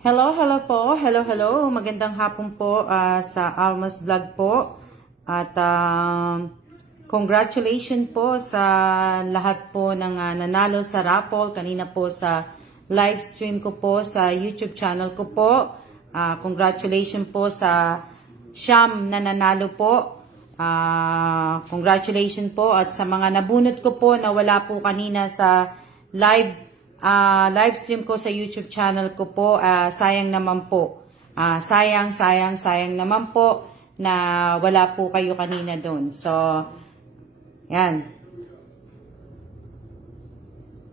Hello po. Hello. Magandang hapon po sa Alma's Vlog po. At congratulations po sa lahat po ng nanalo sa raffle kanina po sa live stream ko po sa YouTube channel ko po. Congratulations po sa siyam na nanalo po. Congratulations po at sa mga nabunot ko po na wala po kanina sa live stream ko sa YouTube channel ko po, sayang naman po. Sayang naman po na wala po kayo kanina doon. So, yan.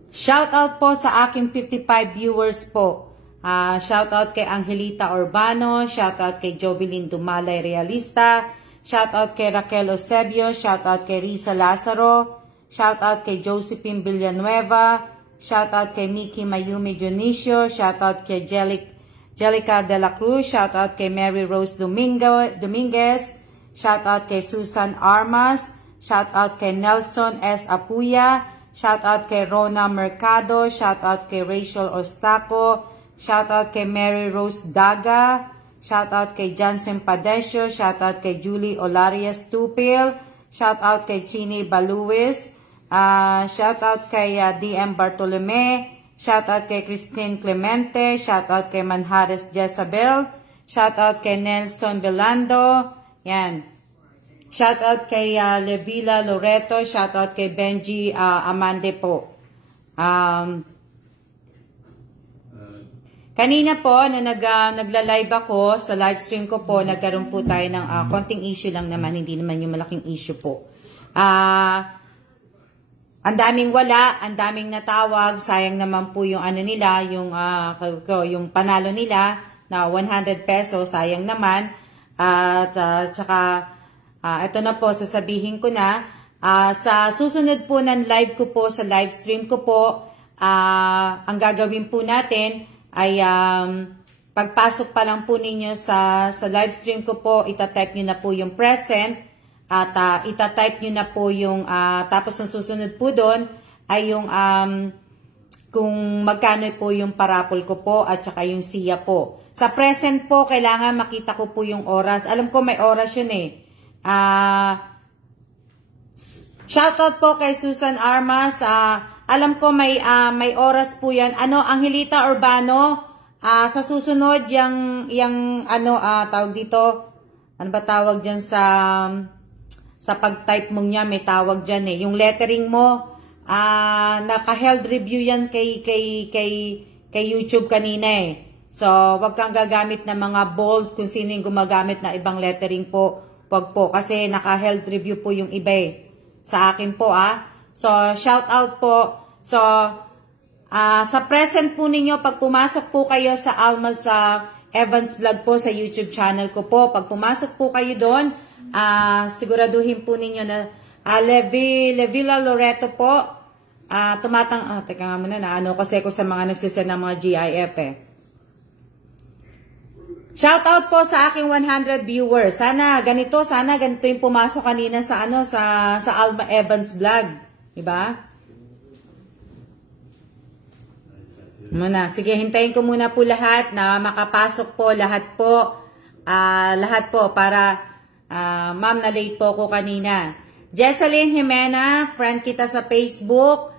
Shout out po sa aking 55 viewers po. Shout out kay Angelita Urbano, shout out kay Jovelyn Dumalay Realista, shout out kay Raquel Eusebio, shout out kay Risa Lazaro, shout out kay Josephine Villanueva, shout out kay Mickey Mayumi Dionisio, shout out kay Jelica de la Cruz, shout out kay Mary Rose Dominguez, shout out kay Susan Armas, shout out kay Nelson S. Apuya, shout out kay Rona Mercado, shout out kay Rachel Ostaco, shout out kay Mary Rose Daga, shout out kay Jansen Padesio, shout out kay Julie Olarias Tupil, shout out kay Chini Baluis, shout out kay DM Bartolome, shout out kay Christine Clemente, shout out kay Manjares Jezabel, shout out kay Nelson Belando, yan. Shout out kay Levila Loreto, shout out kay Benji Amande po. Kanina po, na nagla-live ako sa live stream ko po, nagkaroon po tayo ng konting issue lang naman, hindi naman yung malaking issue po. Ang daming wala, ang daming natawag, sayang naman po yung ano nila, yung panalo nila na 100 pesos, sayang naman. At tsaka ito na po, sasabihin ko na, sa susunod po ng live ko po, sa live stream ko po, ang gagawin po natin ay pagpasok pa lang po ninyo sa live stream ko po, itatype nyo na po yung present. At itatype nyo na po yung, tapos ang susunod po doon ay yung kung magkano po yung parapol ko po at saka yung siya po. Sa present po, kailangan makita ko po yung oras. Alam ko may oras yun eh. Shoutout po kay Susan Armas. Alam ko may oras po yan. Angelita Urbano, sa susunod, tawag dito, ano ba tawag dyan sa pag-type mo niya, may tawag dyan eh. Yung lettering mo, naka-held review yan kay YouTube kanina eh. So, wag kang gagamit ng mga bold kung sino yung gumagamit na ibang lettering po. Wag po, kasi naka-held review po yung iba eh. Sa akin po So, shout out po. So, sa present po ninyo, pag pumasok po kayo sa Alma's Evans Vlog po sa YouTube channel ko po, pag pumasok po kayo doon, siguraduhin po ninyo na Levila Loreto po teka nga muna kasi ko sa mga nagsisend ng mga GIF eh. Shout out po sa aking 100 viewers. Sana ganito yung pumasok kanina sa sa Alma Evans Vlog, di ba? Sige, hintayin ko muna po lahat na makapasok po lahat po para ma'am, na late po ko kanina. Jesseline Jimena, friend kita sa Facebook.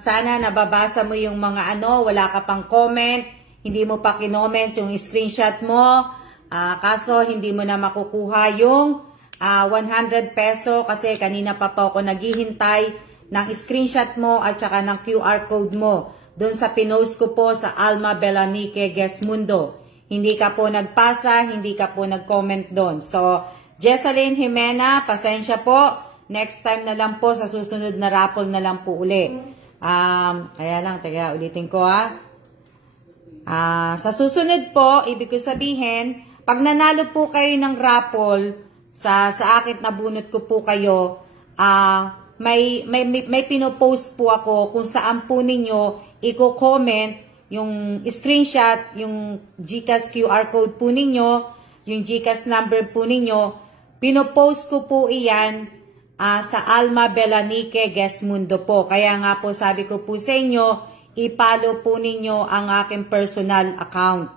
Sana nababasa mo yung mga wala ka pang comment. Hindi mo pa kinoment yung screenshot mo. Kaso hindi mo na makukuha yung 100 peso kasi kanina pa po ako naghihintay ng screenshot mo at saka ng QR code mo. Doon sa pinost ko po sa Alma Belanique Gesmundo. Hindi ka po nagpasa, hindi ka po nag-comment doon. So, Jesseline Jimena, pasensya po. Next time na lang po, sa susunod na raffle na lang po uli. Kaya lang, ulitin ko sa susunod po, ibig ko sabihin, pag nanalo po kayo ng raffle, sa akin nabunot ko po kayo, may pinopost po ako kung saan po ninyo i-comment yung screenshot, yung GCash QR code po ninyo, yung GCash number po ninyo, pinopost ko po iyan sa Alma Belanique Gesmundo po. Kaya nga po sabi ko po sa inyo, i-follow po ninyo ang aking personal account.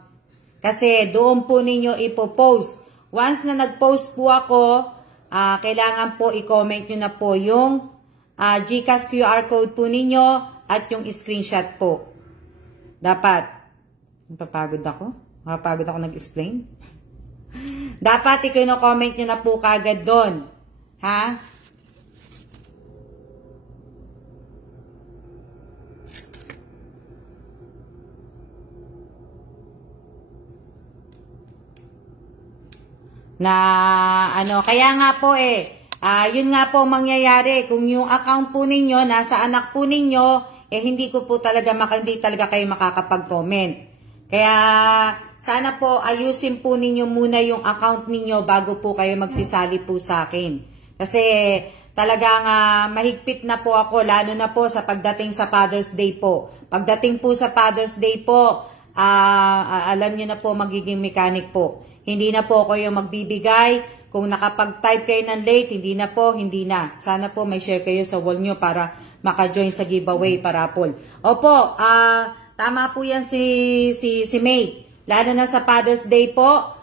Kasi doon po ninyo ipopost. Once na nag-post po ako, kailangan po i-comment nyo na po yung GCash QR code po ninyo at yung screenshot po. Dapat. Napapagod ako? Napapagod ako nag-explain? Dapat i-comment nyo na po kagad doon. Ha? Kaya nga po yun nga po mangyayari kung yung account po ninyo nasa anak po ninyo, hindi ko po talaga hindi talaga kayo makakapag-comment. Kaya sana po ayusin po ninyo muna yung account ninyo bago po kayo magsisali po sa akin. Kasi talagang mahigpit na po ako, lalo na po sa pagdating sa Father's Day po. Pagdating po sa Father's Day po, alam nyo na po magiging mechanic po. Hindi na po ako yung magbibigay. Kung nakapag-type kayo ng late, hindi na. Sana po may share kayo sa wall nyo para maka-join sa giveaway parapol. Opo, tama po yan si May. Lalo na sa Father's Day po,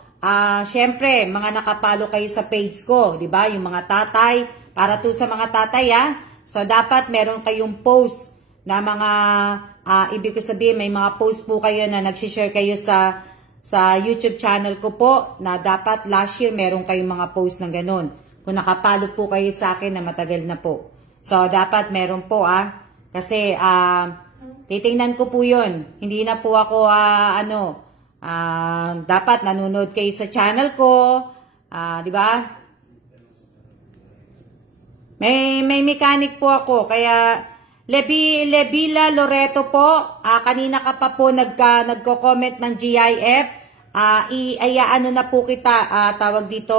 syempre, mga nakapalo kayo sa page ko, di ba? Yung mga tatay, para to sa mga tatay, So, dapat meron kayong post na mga, ibig ko sabihin, may mga post po kayo na nagsishare kayo sa YouTube channel ko po, na dapat last year meron kayong mga post ng ganun. Kung nakapalo po kayo sa akin na matagal na po. So, dapat meron po, Kasi, titingnan ko po yun. Hindi na po ako, dapat nanonood kayo sa channel ko, di ba? May mechanic po ako, kaya Lebila Loreto po, kanina ka pa po nagko-comment ng GIF, na po kita, tawag dito,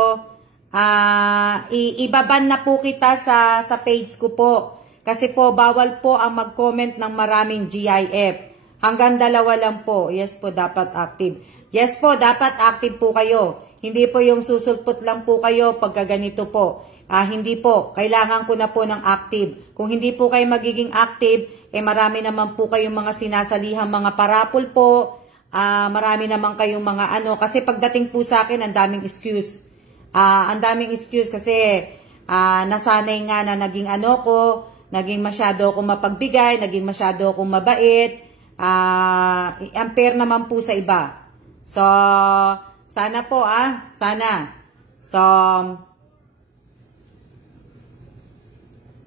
ibaban na po kita sa page ko po. Kasi po, bawal po ang mag-comment ng maraming GIF. Hanggang 2 lang po. Yes po, dapat active. Yes po, dapat active po kayo. Hindi po yung susulpot lang po kayo pagka ganito po. Hindi po. Kailangan ko na po ng active. Kung hindi po kayo magiging active, marami naman po kayong mga sinasalihang mga parapol po. Marami naman kayong mga Kasi pagdating po sa akin, ang daming excuse. Ang daming excuse kasi nasanay nga na naging naging masyado akong mapagbigay, naging masyado akong mabait. Unfair naman po sa iba. So, sana po sana. So,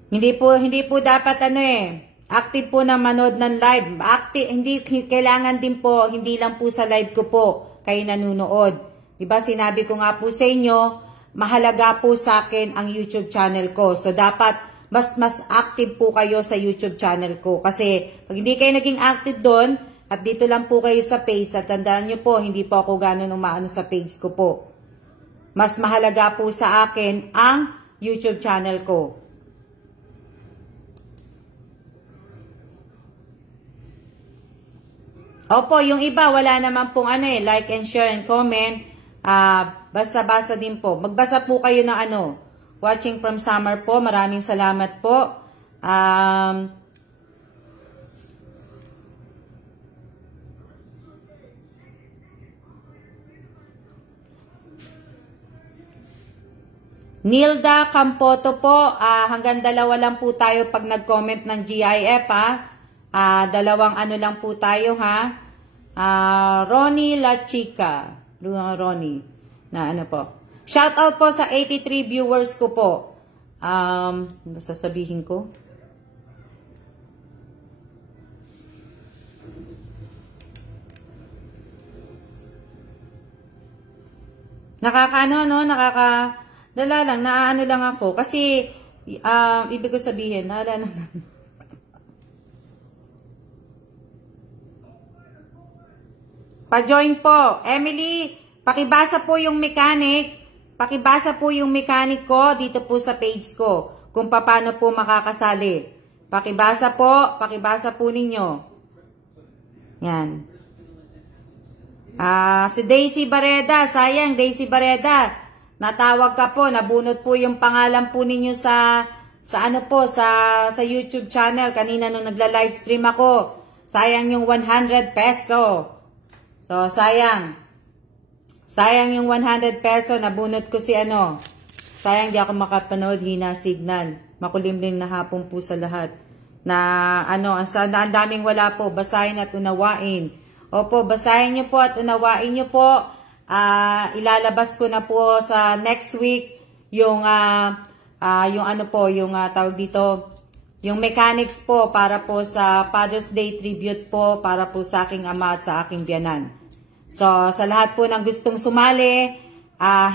hindi po dapat active po na manood ng live. Active, hindi kailangan din po, hindi lang po sa live ko po kayo nanonood. Diba sinabi ko nga po sa inyo, mahalaga po sa akin ang YouTube channel ko. So dapat mas active po kayo sa YouTube channel ko. Kasi pag hindi kayo naging active doon, at dito lang po kayo sa page, at tandaan nyo po, hindi po ako ganun umaano sa page ko po. Mas mahalaga po sa akin ang YouTube channel ko. Opo, yung iba, wala naman pong like and share and comment. Basta-basta din po. Magbasa po kayo ng watching from summer po. Maraming salamat po. Nilda Campoto po, hanggang 2 lang po tayo pag nag-comment ng GIF, 2 lang po tayo, Ronnie La Chica. Ronnie. Po. Shout out po sa 83 viewers ko po. Sasabihin ko. Dala lang, lang ako. Kasi, ibig ko sabihin, naalala lang. Pa-join po. Emily, pakibasa po yung mechanic. Pakibasa po yung mechanic ko dito po sa page ko. Kung paano po makakasali. Pakibasa po ninyo. Yan. Si Daisy Barreda, sayang Daisy Barreda. Natawag ka po, nabunot po yung pangalan po ninyo sa YouTube channel kanina nung nagla-livestream ako. Sayang yung 100 peso. So, sayang. Sayang yung 100 peso. Nabunot ko si ano. Sayang di ako makapanood. Hina signal. Makulimlim na hapon po sa lahat. Na ano, ang daming wala po. Basahin at unawain. Opo, basahin nyo po at unawain nyo po. Ilalabas ko na po sa next week yung ano po, yung tawag dito, yung mechanics po para po sa Father's Day tribute po para po sa aking ama at sa aking biyanan. So, sa lahat po ng gustong sumali,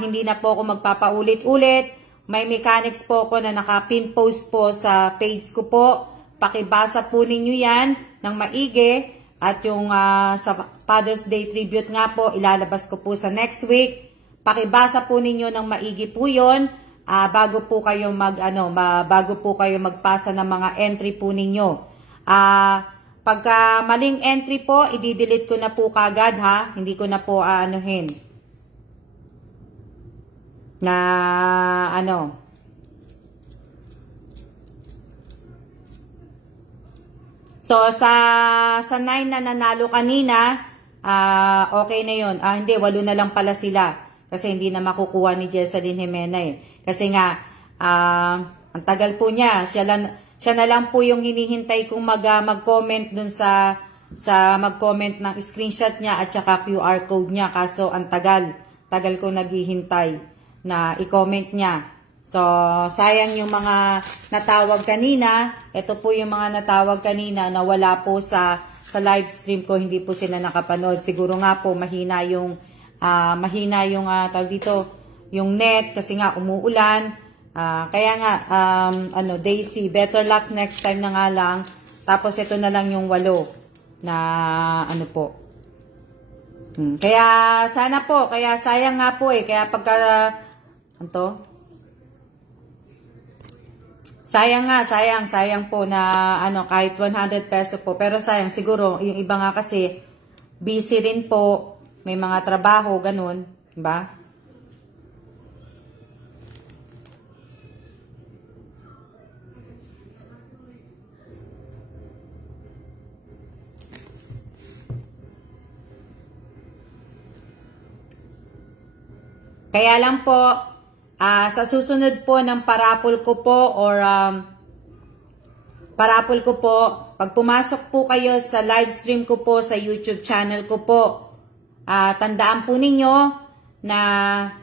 hindi na po ako magpapaulit-ulit. May mechanics po ako na naka-pin post po sa page ko po. Pakibasa po ninyo yan ng maigi. At yung sa Father's Day tribute nga po, ilalabas ko po sa next week. Pakibasa po ninyo ng maigi po yun. Bago po kayo bago po kayo magpasa ng mga entry po ninyo. Pagka maling entry po, i-delete ko na po kagad ha. Hindi ko na po anuhin. Na ano. So, sa 9 na nanalo kanina, okay na yun. Hindi, 8 na lang pala sila. Kasi hindi na makukuha ni Jesseline Jimena eh. Kasi nga, ang tagal po niya. Siya na lang po yung hinihintay kong mag-comment dun sa mag-comment ng screenshot niya at saka QR code niya. Kaso, ang tagal ko naghihintay na i-comment niya. So, sayang yung mga natawag kanina. Ito po yung mga natawag kanina na wala po sa live stream ko. Hindi po sila nakapanood. Siguro nga po mahina yung tawag dito, yung net kasi nga umuulan. Kaya nga, Daisy, better luck next time na nga lang. Tapos ito na lang yung 8 na ano po. Kaya sana po, kaya sayang nga po eh. Kaya pagka, sayang po na kahit 100 peso po. Pero sayang siguro, yung iba nga kasi busy rin po, may mga trabaho, ganun, diba? Kaya lang po, sa susunod po ng parapol ko po pag pumasok po kayo sa live stream ko po sa YouTube channel ko po, tandaan po ninyo na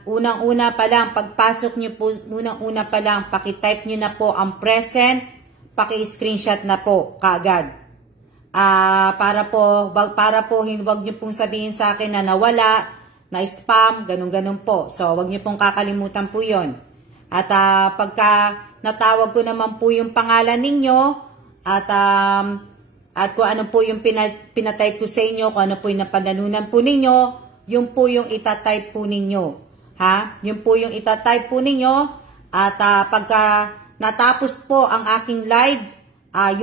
unang-una pa lang, pagpasok nyo po, unang-una pa lang, pakitype nyo na po ang present, paki-screenshot na po kaagad. Para po huwag nyo pong sabihin sa akin na nawala, na spam, ganun-ganun po. So, wag niyo pong kakalimutan po yon. At pagka natawag ko naman po yung pangalan ninyo at kung ano po yung pinatype ko sa inyo, kung ano po yung napanalunan po ninyo, yun po yung itatype po ninyo. Ha? Yun po yung itatype po ninyo. At pagka natapos po ang aking live,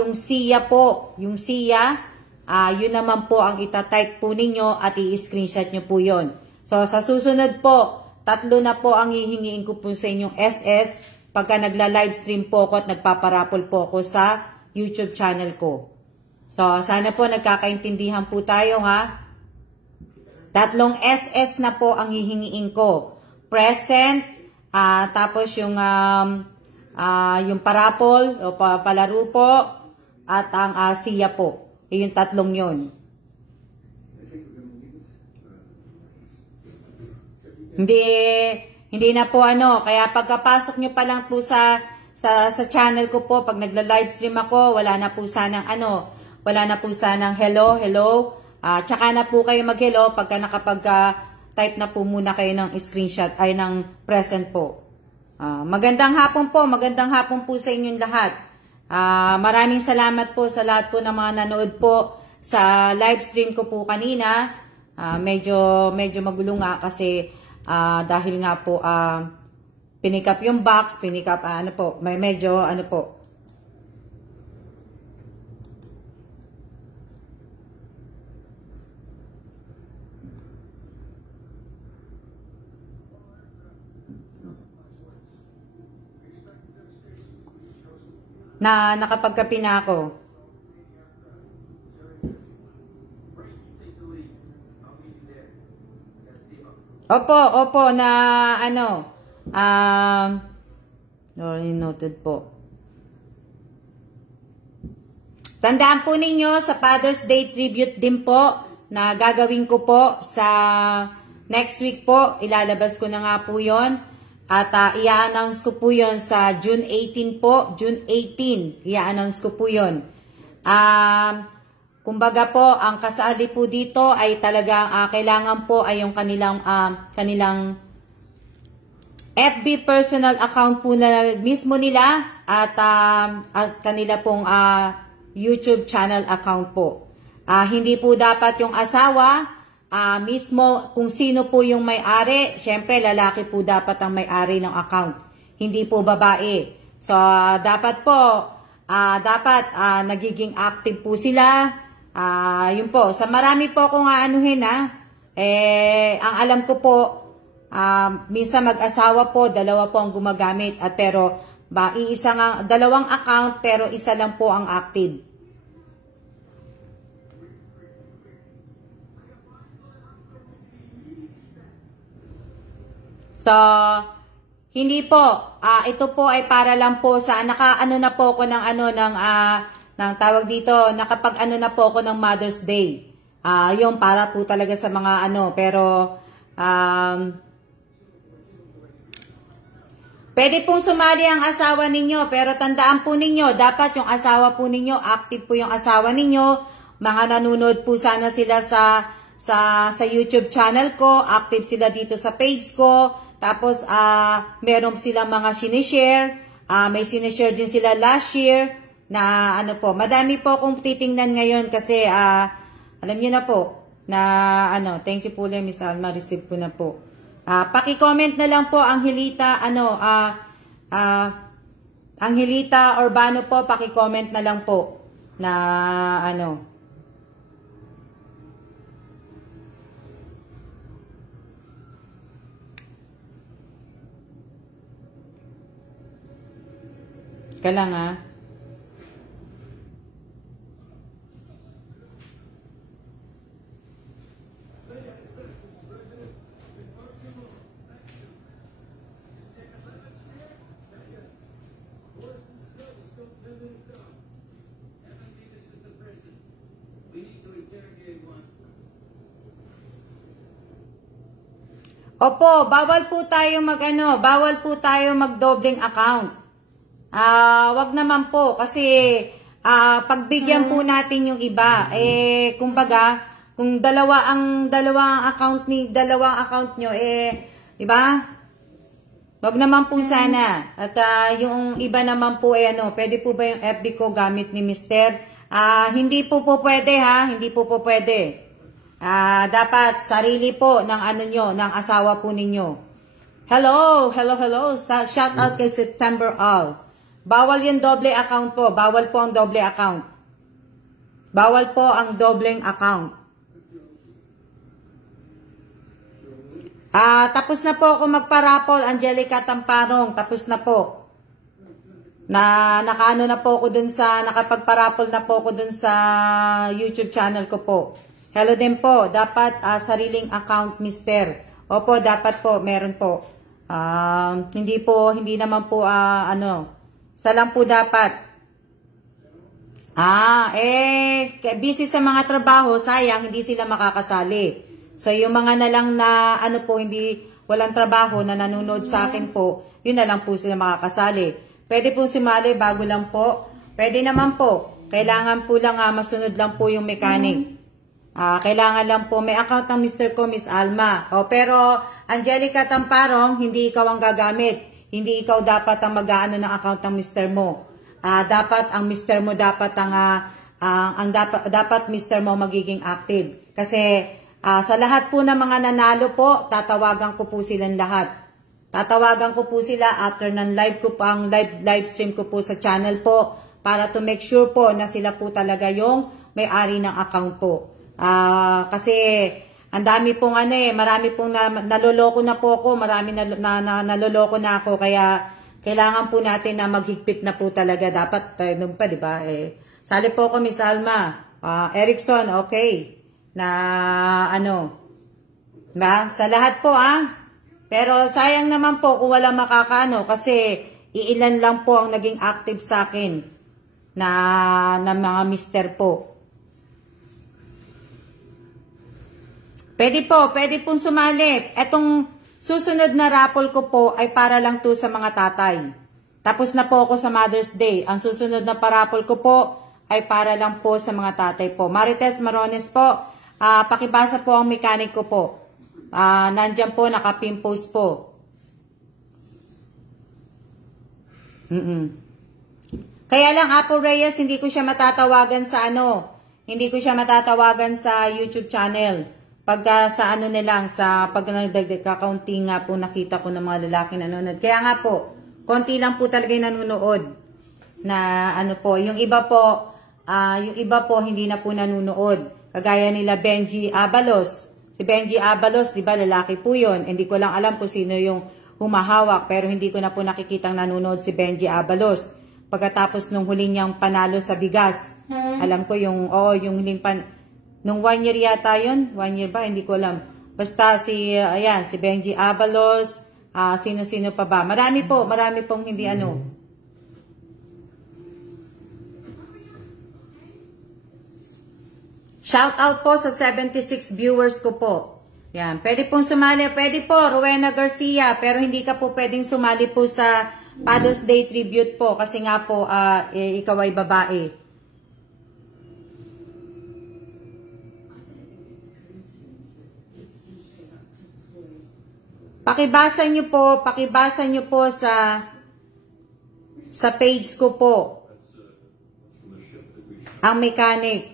yung siya po, yun naman po ang itatype po ninyo at i-screenshot nyo po yon. So, sa susunod po, 3 na po ang hihingiin ko po sa inyong SS pagka nagla-livestream po ako at nagpaparapol po ako sa YouTube channel ko. So, sana po nagkakaintindihan po tayo ha. 3 SS na po ang hihingiin ko. Present, tapos yung parapol o palaro po at ang siya po. Yung 3 yun. Hindi na po kaya pagkapasok nyo pa lang po sa channel ko po, pag nagla-livestream ako, wala na po sanang hello. Tsaka na po kayo mag-hello pagka nakapag-type na po muna kayo ng screenshot ay ng present po. Magandang hapon po sa inyong lahat. Maraming salamat po sa lahat po ng mga nanood po sa livestream ko po kanina. Medyo magulo nga kasi dahil nga po pinick up yung box, may medyo po. Nakapagkape na ako. Opo, na ano, already noted po. Tandaan po ninyo, sa Father's Day tribute din po, na gagawin ko po sa next week po, ilalabas ko na nga po yon. At i-announce ko po yon sa June 18 po, June 18, i-announce ko po yon. Kumbaga po, ang kasali po dito ay talagang kailangan po ay yung kanilang FB personal account po na mismo nila at kanila pong YouTube channel account po. Hindi po dapat yung asawa mismo kung sino po yung may-ari. Syempre, lalaki po dapat ang may-ari ng account. Hindi po babae. So, dapat po, nagiging active po sila. Yun po, sa marami po akong aanuhin ang alam ko po, minsan mag-asawa po, dalawa po ang gumagamit, pero dalawang account pero isa lang po ang active. So, hindi po, ito po ay para lang po sa, nakaano na po ako ng tawag dito, nakapag-ano na po ako ng Mother's Day. Yung para po talaga sa mga pero pwede pong sumali ang asawa ninyo, pero tandaan po ninyo, dapat yung asawa po ninyo, active po yung asawa ninyo, mga nanonood po sana sila sa YouTube channel ko, active sila dito sa page ko, tapos meron silang mga sinishare, may sinishare din sila last year, na madami po akong titingnan ngayon kasi alam niyo na po na thank you po ulit Miss Alma, receive ko na po. Paki-comment na lang po Angelita Angelita Urbano po, paki-comment na lang po na Kailangan Opo, bawal po tayo bawal po tayo magdobleng account. Wag naman po kasi pagbigyan po natin yung iba. Kumbaga, kung dalawang account nyo di ba? Wag naman po sana. At yung iba naman po pwede po ba yung FB ko gamit ni Mister? Hindi po pwede hindi po pwede. Dapat sarili po ng ng asawa po ninyo. Hello. Shout out kay September All. Bawal yung doble account po. Bawal po ang doble account. Bawal po ang dobleng account. Tapos na po ako magparapol, Angelica Tamparong. Tapos na po. Nakaano na po ako dun nakapagparapol na po ako dun sa YouTube channel ko po. Hello din po, dapat sariling account, Mister. Opo, dapat po, meron po. Hindi naman po, isa lang po dapat. Busy sa mga trabaho, sayang, hindi sila makakasali. So, yung mga na lang na, walang trabaho na nanonood sa akin po, yun na lang po sila makakasali. Pwede po sumali, bago lang po. Pwede naman po. Kailangan po lang, masunod lang po yung mechanic. Kailangan lang po, may account ng Mr. ko, Miss Alma. Pero, Angelica Tamparong, hindi ikaw ang gagamit. Hindi ikaw dapat ang mag-aano ng account ng Mr. mo. Dapat ang Mr. mo dapat dapat Mr. mo magiging active. Kasi, sa lahat po ng mga nanalo po, tatawagan ko po silang lahat. Tatawagan ko po sila after ng live ko pa, ang live stream ko po sa channel po, para to make sure po na sila po talaga yung may-ari ng account po. Kasi ang dami pong marami pong naloloko na po ako, marami naloloko na ako, kaya kailangan po natin na maghigpit na po talaga. Dapat, nung pa, di ba? Sali po ako, Miss Alma. Erickson, okay. Na, Diba? Sa lahat po Pero sayang naman po kung wala makakaano kasi iilan lang po ang naging active sa akin na mga mister po. Pwede pong sumali. Etong susunod na raffle ko po ay para lang to sa mga tatay. Tapos na po ako sa Mother's Day. Ang susunod na paraffle ko po ay para lang po sa mga tatay po. Marites Marones po, pakibasa po ang mechanic ko po. Nandyan po, naka-pin-post po. Kaya lang, Apple Reyes, hindi ko siya matatawagan sa hindi ko siya matatawagan sa YouTube channel. Pagka sa nilang, pag nagkakaunti nga po nakita ko ng mga lalaki nanonood. Kaya nga po, konti lang po talaga yung nanonood. Na po, yung iba po hindi na po nanonood. Kagaya nila Benji Abalos. Si Benji Abalos, di ba, lalaki po yun. Hindi ko lang alam kung sino yung humahawak, pero hindi ko na po nakikitang nanonood si Benji Abalos. Pagkatapos nung huli niyang panalo sa bigas, alam ko yung huling nung 1 year yata yun. 1 year ba? Hindi ko alam. Basta si Benji Abalos, sino-sino pa ba? Marami pong hindi Shout out po sa 76 viewers ko po. Yan. Pwede pong sumali. Pwede po, Rowena Garcia. Pero hindi ka po pwedeng sumali po sa Father's Day tribute po. Kasi nga po, ikaw ay babae. Pakibasa nyo po sa page ko po. Ang mechanic.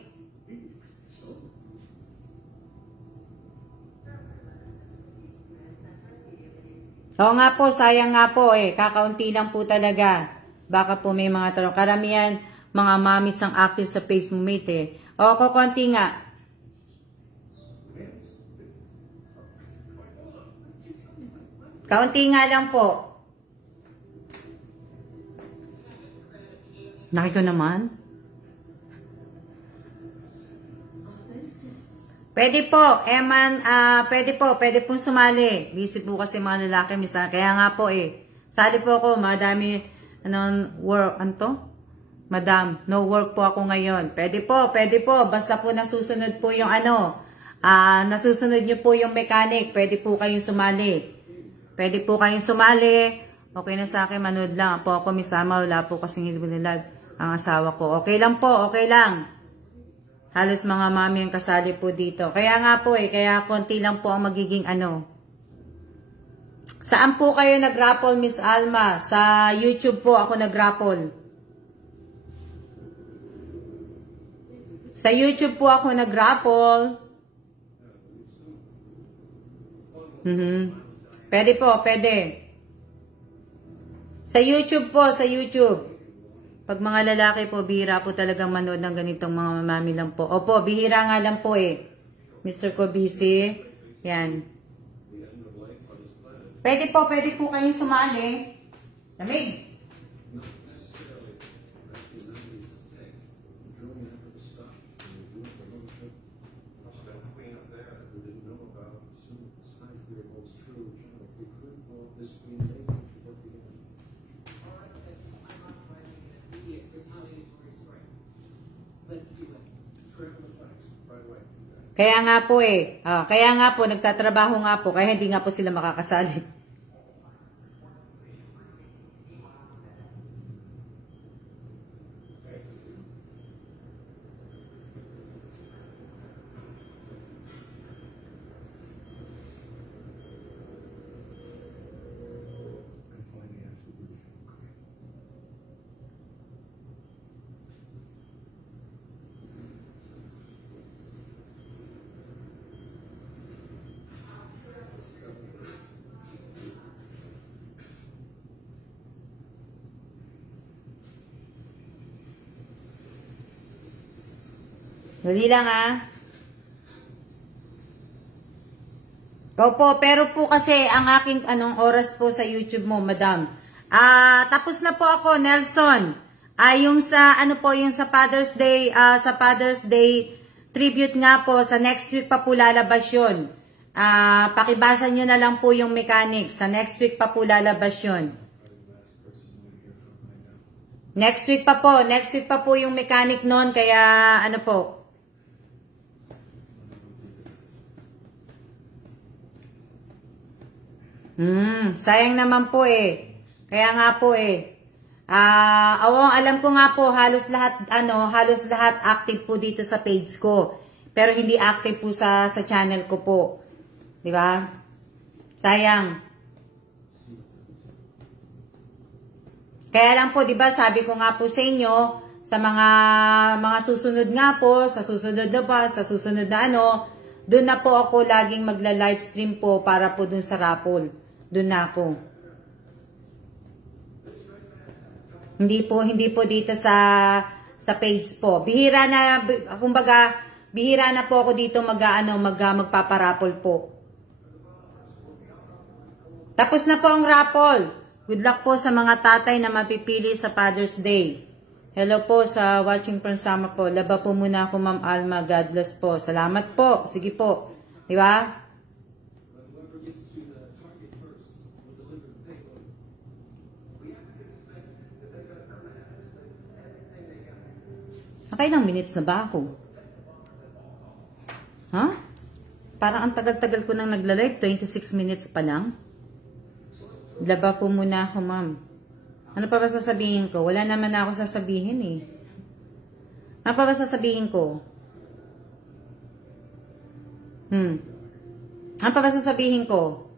Oo nga po, sayang nga po kakaunti lang po talaga. Baka po may mga tanong. Karamihan, mga mamis ang active sa Facebook mate O, kukunti nga. Kaunti nga lang po. Nakiko naman. Pwede po, pwede pong sumali. Busy po kasi mga lalaki, misa. Kaya nga po sali po ako, madami, Madam, no work po ako ngayon. Pwede po, basta po nasusunod po yung nasusunod nyo po yung mechanic, pwede po kayong sumali. Okay na sa akin, manood lang. Po ako, misama, wala po kasing hililag ang asawa ko. Okay lang po, okay lang. Halos mga mami ang kasali po dito. Kaya nga po kaya konti lang po ang magiging Saan po kayo nag-raffle, Miss Alma? Sa YouTube po ako nag-raffle. Sa YouTube po ako nag-raffle. Pwede po, pwede. Sa YouTube po, sa YouTube. Pag mga lalaki po, bihira po talagang manood ng ganitong mga mami lang po. Opo, bihira nga lang po Mr. Kobisi. Yan. Pwede po kayong sumali. Lamig. Kaya nga po, nagtatrabaho nga po, kaya hindi nga po sila makakasali. Dali lang Opo, pero po kasi ang aking oras po sa YouTube mo, madam. Tapos na po ako, Nelson. Yung sa yung sa Father's Day, tribute nga po, sa next week pa po lalabas yun. Pakibasa nyo na lang po yung mechanics. Sa next week pa po lalabas yun. Next week pa po yung mechanic nun, kaya ano po. Sayang naman po eh. Kaya nga po eh. Alam ko nga po halos lahat active po dito sa page ko. Pero hindi active po sa channel ko po. 'Di ba? Sayang. Kaya lang po, 'di ba, sabi ko nga po sa inyo, sa mga susunod nga po, sa susunod na doon na po ako laging magla-live stream po para po doon sa raffle. Doon na ako. Hindi po dito sa page po. Bihira na po ako dito magpaparapol po. Tapos na po ang raffle. Good luck po sa mga tatay na mapipili sa Father's Day. Hello po sa watching from Sama po. Laba po muna ako, Ma'am Alma. God bless po. Salamat po. Sige po. Di ba? Nakailang minutes na ba ako? Ha? Parang ang tagal-tagal ko nang nagla-live. 26 minutes pa lang. Laba po muna ako, ma'am. Ano pa ba sasabihin ko? Wala naman ako sasabihin eh. Ano pa ba sasabihin ko? Ano pa ba sasabihin ko?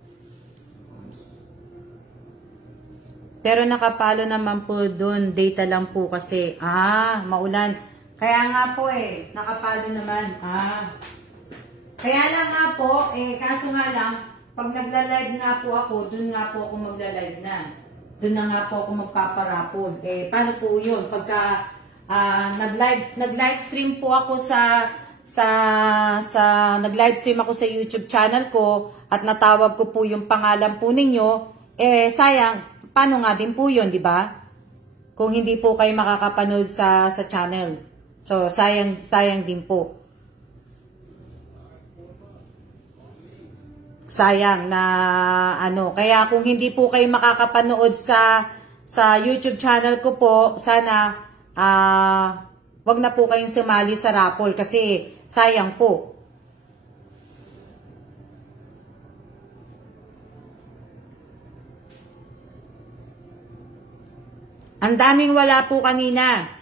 Pero nakapalo naman po doon. Data lang po kasi. Maulan. Kaya nga po eh. Nakapalo naman. Kaya lang nga po, kaso nga lang, pag nagla-live nga po ako, doon nga po ako magla-live na. Doon na nga po ako magpaparapol. Paano po yun? Pagka nag-live stream po ako nag-live stream ako sa YouTube channel ko at natawag ko po yung pangalan po ninyo, sayang, paano nga din po yun, di ba? Kung hindi po kayo makakapanood sa channel. So, sayang din po. Sayang na kaya kung hindi po kayo makakapanood sa YouTube channel ko po, sana wag na po kayong sumali sa raffle kasi sayang po. Ang daming wala po kanina.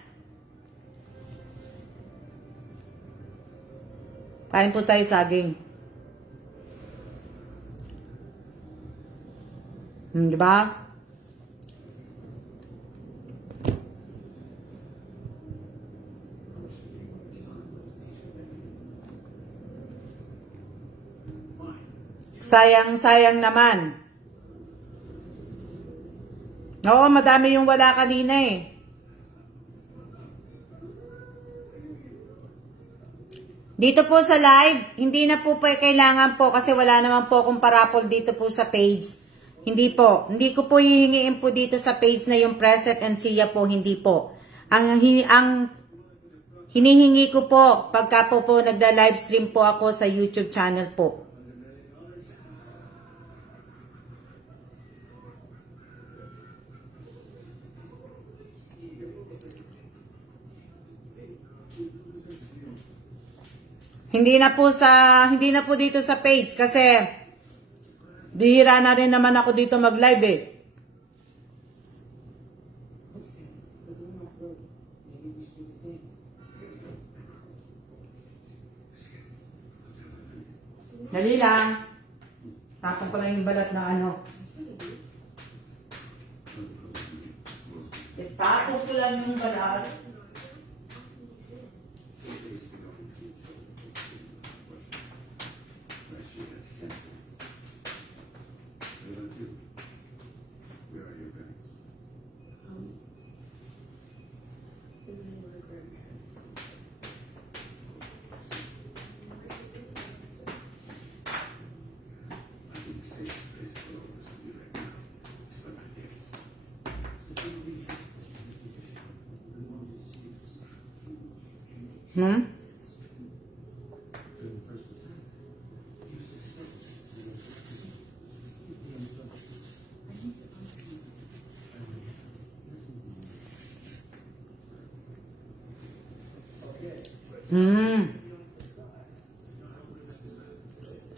Kain po tayo saging. Diba? Sayang naman. Oo, madami yung wala kanina eh. Dito po sa live, hindi na po kailangan po kasi wala naman po akong parapol dito po sa page. Hindi po. Hindi ko po hihingiin po dito sa page na yung Preset and Sia po. Hindi po. Ang hinihingi ko po pagka po nagda-live stream po ako sa YouTube channel po. Hindi na po dito sa page kasi bihira na rin naman ako dito mag-live eh. Dali lang. Tapon ko lang yung balat na ano. Tapon ko lang yung balat.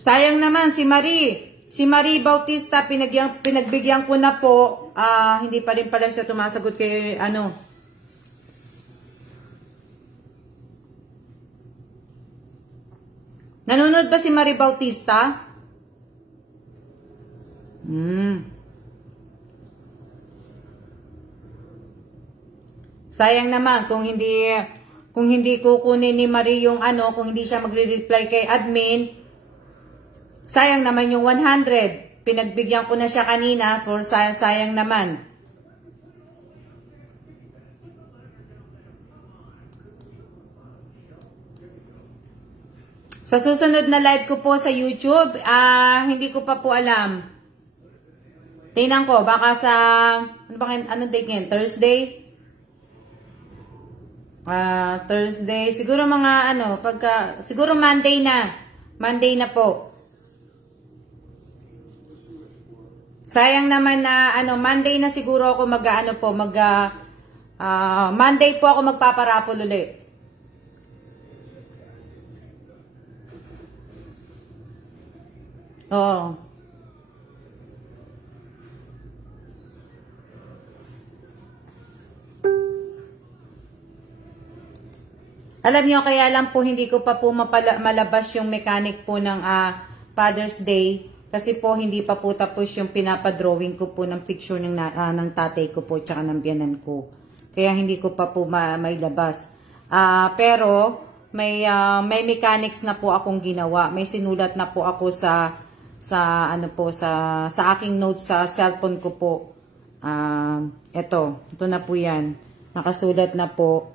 Sayang naman si Marie. Si Marie Bautista, pinagbigyan ko na po. Hindi pa rin pala siya tumasagot kay ano. Nanonood ba si Marie Bautista? Sayang naman kung hindi kukunin ni Marie yung ano, kung hindi siya magre-reply kay admin. Sayang naman yung 100. Pinagbigyan ko na siya kanina, for sayang naman. Sa susunod na live ko po sa YouTube, hindi ko pa po alam. Tingnan ko, baka sa, anong date ngayon? Thursday? Thursday, siguro mga siguro Monday na. Monday na po. Sayang naman na, Monday na siguro ako Monday po ako magpaparapol ulit. Oo. Alam nyo, kaya lang po hindi ko pa po malabas yung mechanic po ng Father's Day. Kasi po hindi pa po tapos yung pinapadrawing ko po ng picture ng tatay ko po tsaka ng biyanan ko. Kaya hindi ko pa po mailabas. Pero may mechanics na po akong ginawa. May sinulat na po ako sa aking notes sa cellphone ko po. Ito na po yan. Nakasulat na po.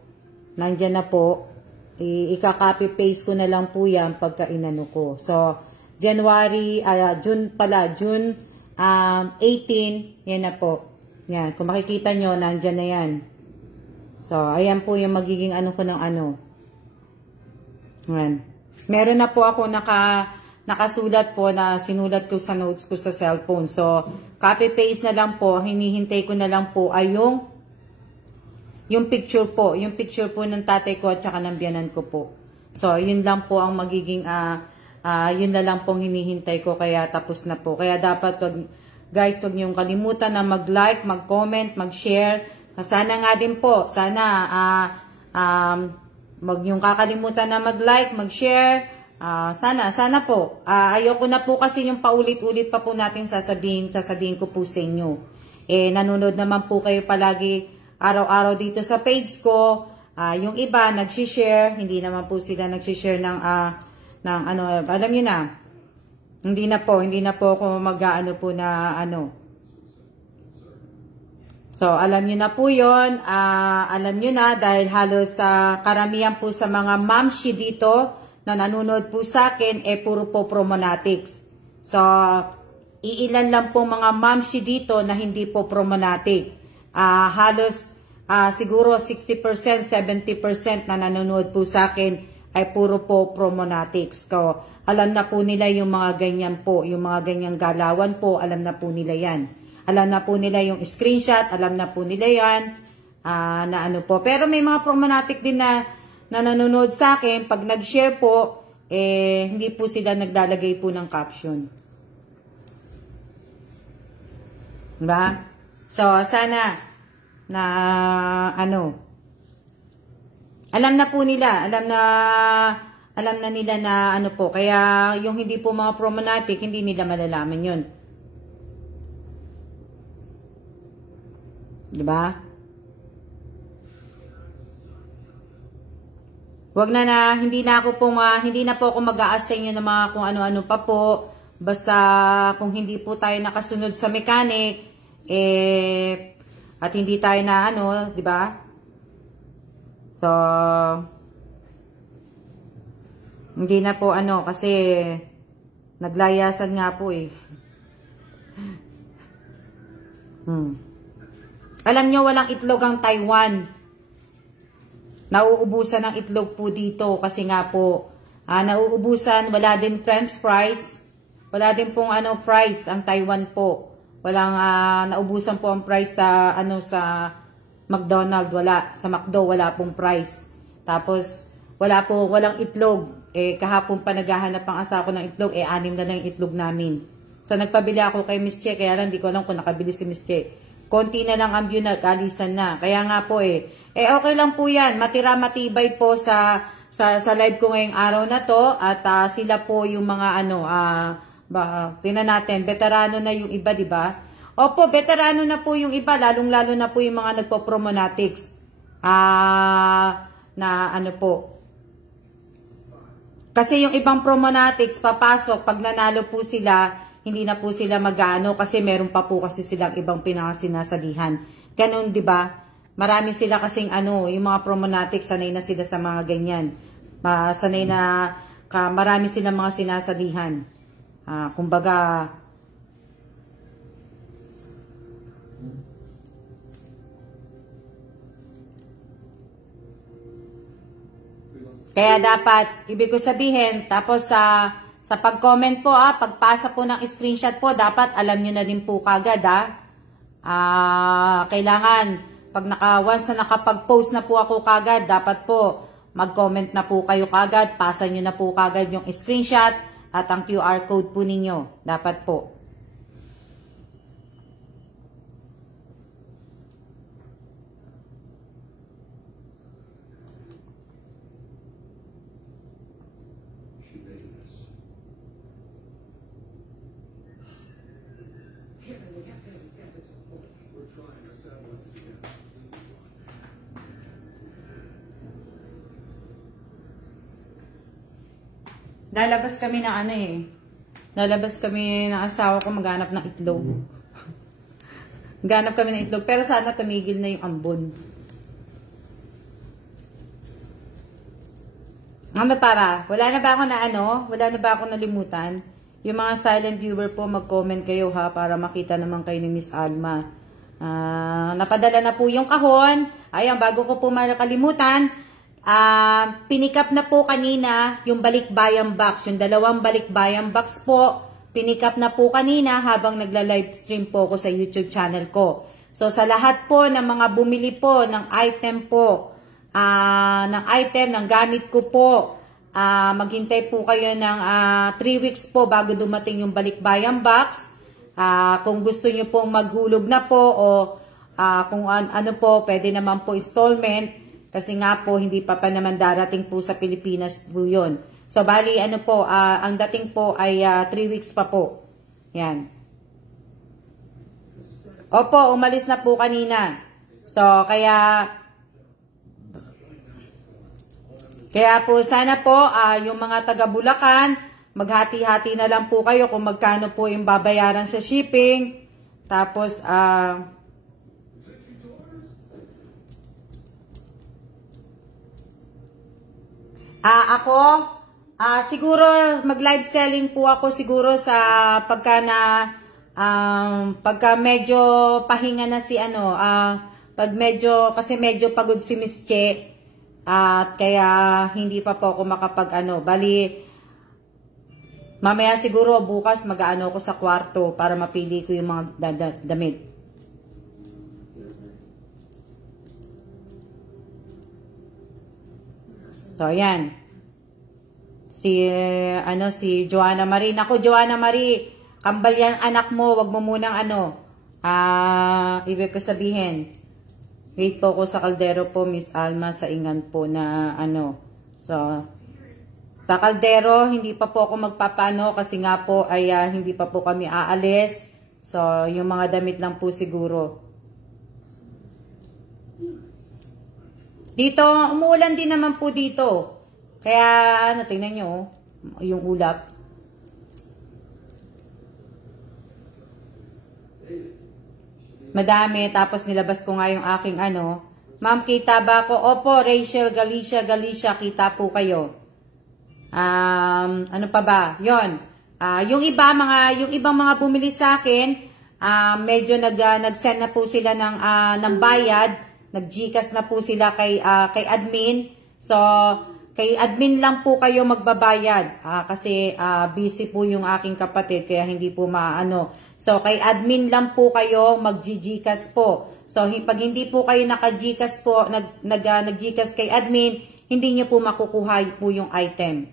Nandyan na po. Ika-copy paste ko na lang po yan pagka inano ko. So, June 18, yan na po. Yan, kung makikita nyo, nandyan na yan. So, ayan po yung magiging ano ko ng ano. Yan. Meron na po ako nakasulat po na sinulat ko sa notes ko sa cellphone. So, copy-paste na lang po. Hinihintay ko na lang po ay yung picture po. Yung picture po ng tatay ko at saka ng biyanan ko po. So, yun lang po ang magiging, yun na lang pong hinihintay ko. Kaya tapos na po. Kaya dapat, guys, wag niyong kalimutan na mag-like, mag-comment, mag-share. Sana nga din po, wag niyong kakalimutan na mag-like, mag-share. Sana po. Ayoko na po kasi yung paulit-ulit pa po natin sasabihin ko po sa inyo. Nanonood naman po kayo palagi araw-araw dito sa page ko. Yung iba nagsi-share, hindi naman po sila nagsi-share ng alam niyo na. Hindi na po ako mag-aano po na ano. So, alam niyo na po 'yon. Alam niyo na dahil halos karamihan po sa mga mamshi dito na nanonood po sa akin, puro po Promonatics. So, iilan lang po mga mamshi dito na hindi po Promonatic. Halos siguro 60%, 70% na nanonood po sa akin ay puro po Promonatics. So, alam na po nila yung mga ganyan po, yung mga ganyang galawan po, alam na po nila yan. Alam na po nila yung screenshot, alam na po nila yan, na ano po. Pero may mga Promonatic din na nanonood sa akin, pag nag-share po, hindi po sila naglalagay po ng caption. Diba? So, sana na alam na po nila, alam na nila na ano po, kaya yung hindi po mga Promonatic, hindi nila malalaman yun. Diba? Wag hindi na po ako mag-a-assign ng mga kung ano-ano pa po. Basta kung hindi po tayo nakasunod sa mechanic, at hindi tayo na ano, di ba? So, hindi na po ano, kasi naglayasan nga po Alam nyo, walang itlog ang Taiwan. Nauubusan ng itlog po dito kasi nga po, nauubusan, wala din French fries. Wala din pong fries ang Taiwan po. Walang naubusan po ang price sa McDonald's, wala. Sa McDo wala pong price. Tapos walang itlog. Kahapon pa naghahanap ang asawa ko ng itlog, 6 na lang yung itlog namin. So, nagpabili ako kay Miss Che, kaya lang di ko alam kung nakabili si Miss Che. Konti na lang ang view, nag-alisan na. Kaya nga po okay lang po yan. Matibay po sa live ko ngayong araw na to. At sila po yung mga tingnan natin, veterano na yung iba, di ba? Opo, veterano na po yung iba, lalong-lalo na po yung mga nagpo-promonatics. Kasi yung ibang promonatics, papasok, pag nanalo po sila, hindi na po sila mag-ano kasi meron pa po kasi silang ibang pinakasinasalihan. Ganun, di ba? Marami sila kasing yung mga promonatics, sanay na sila sa mga ganyan. Marami silang mga sinasalihan. Kumbaga, kaya dapat, ibig ko sabihin, tapos sa pag-comment po, pagpasa po ng screenshot po, dapat alam nyo na din po kagad, kailangan, once na nakapag-post na po ako kagad, dapat po, mag-comment na po kayo kagad, pasa nyo na po kagad yung screenshot, at ang QR code po ninyo, dapat po. Lalabas kami ng Lalabas kami ng asawa ko maghanap ng itlog. Maghanap kami ng itlog. Pero sana tumigil na yung ambon. Wala na ba ako wala na ba ako nalimutan? Yung mga silent viewer po, mag-comment kayo para makita naman kayo ni Miss Alma. Napadala na po yung kahon. Ayan, bago ko po makalimutan, pinikap na po kanina yung balikbayan box. Yung 2 balikbayan box po, pinikap na po kanina habang nagla-livestream po ako sa YouTube channel ko. So, sa lahat po ng mga bumili po ng item po, ng gamit ko po, maghintay po kayo ng 3 weeks po bago dumating yung balikbayan box. Kung gusto nyo pong maghulog na po o kung ano po, pwede naman po installment. Kasi nga po, hindi pa naman darating po sa Pilipinas po yun. So, bali, ang dating po ay 3 weeks pa po. Yan. Opo, umalis na po kanina. So, kaya po, sana po, yung mga taga Bulacan, maghati-hati na lang po kayo kung magkano po yung babayaran sa shipping. Tapos, ako, siguro mag-live selling po ako siguro sa pagka medyo pahinga na si kasi medyo pagod si Miss Che, at kaya hindi pa po ako bali, mamaya siguro bukas mag-ano ako sa kwarto para mapili ko yung mga damit. So, ayan. Si Joanna Marie. Naku, Joanna Marie, kambal yan anak mo. Wag mo munang ibig ko sabihin. Wait po ko sa kaldero po, Miss Alma, sa ingan po na So, sa kaldero, hindi pa po ako magpapano kasi nga po ay hindi pa po kami aalis. So, yung mga damit lang po siguro. Dito, umuulan din naman po dito. Kaya, tingnan nyo, yung ulap. Madami, tapos nilabas ko nga yung aking Ma'am, kita ba ako? Opo, Rachel, Galicia, kita po kayo. Ano pa ba? Yon. Yung ibang mga bumili sa akin, medyo nag-send na po sila ng bayad. Nag-GCash na po sila kay admin. So, kay admin lang po kayo magbabayad. Kasi busy po yung aking kapatid, kaya hindi po maano. So, kay admin lang po kayo mag-GCash po. So, pag hindi po kayo naka-GCash po, nag-GCash kay admin, hindi nyo po makukuha po yung item.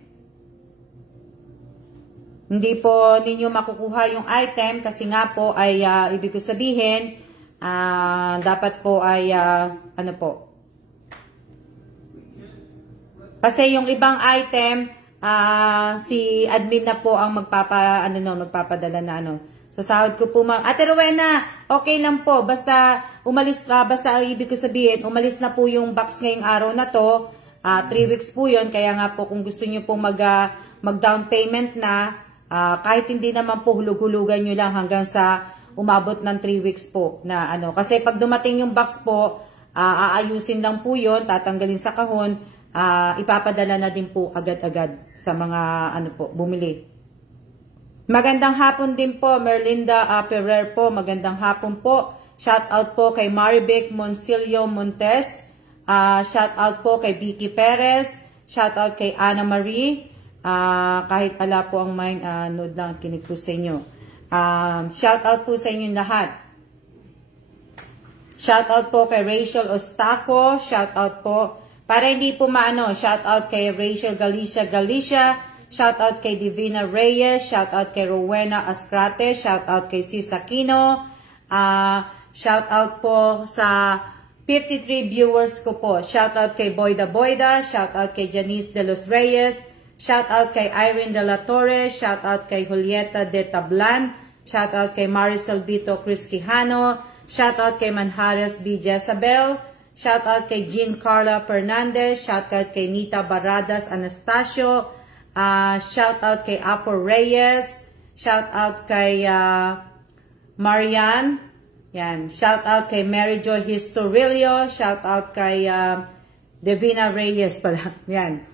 Hindi po ninyo makukuha yung item kasi nga po ay ibig ko sabihin, dapat po ay ano po. Kasi yung ibang item, si admin na po ang magpapadala na ano. Sa sahod ko po, ma'am. Ate Rowena, okay lang po. Basta umalis basta ibig ko sabihin, umalis na po yung box ngayong araw na to. 3 weeks po yun. Kaya nga po kung gusto nyo po mag-down payment na, kahit hindi naman po hulug-hulugan nyo lang hanggang sa umabot ng 3 weeks po na ano. Kasi pag dumating yung box po, aayusin lang po yun, tatanggalin sa kahon, ipapadala na din po agad-agad sa mga ano po, bumili. Magandang hapon din po, Merlinda Ferrer po. Magandang hapon po. Shout out po kay Maribec Moncilio Montes. Shout out po kay Vicky Perez. Shout out kay Ana Marie. Kahit ala po ang mind, nood lang kinig po sa inyo. Shout out po sa inyong lahat. Shout out po kay Rachel Ostaco. Shout out po. Para hindi po maano, shout out kay Rachel Galicia. Shout out kay Divina Reyes, shout out kay Rowena Ascrate, shout out kay Sis Aquino, shout out po sa 53 viewers ko po. Shout out kay Boyda Boyda, shout out kay Janice de los Reyes, shout out kay Irene de la Torre, shout out kay Julieta de Tablan, shout out kay Marisol Vito Chris Quijano, shout out kay Manjares B. Jezabel, shout out kay Jean Carla Fernandez, shout out kay Nita Baradas Anastasio, shout out kay Apo Reyes, shout out kay Marian, yan, shout out kay Mary Joy Historilio, shout out kay Devina Reyes pala, yan.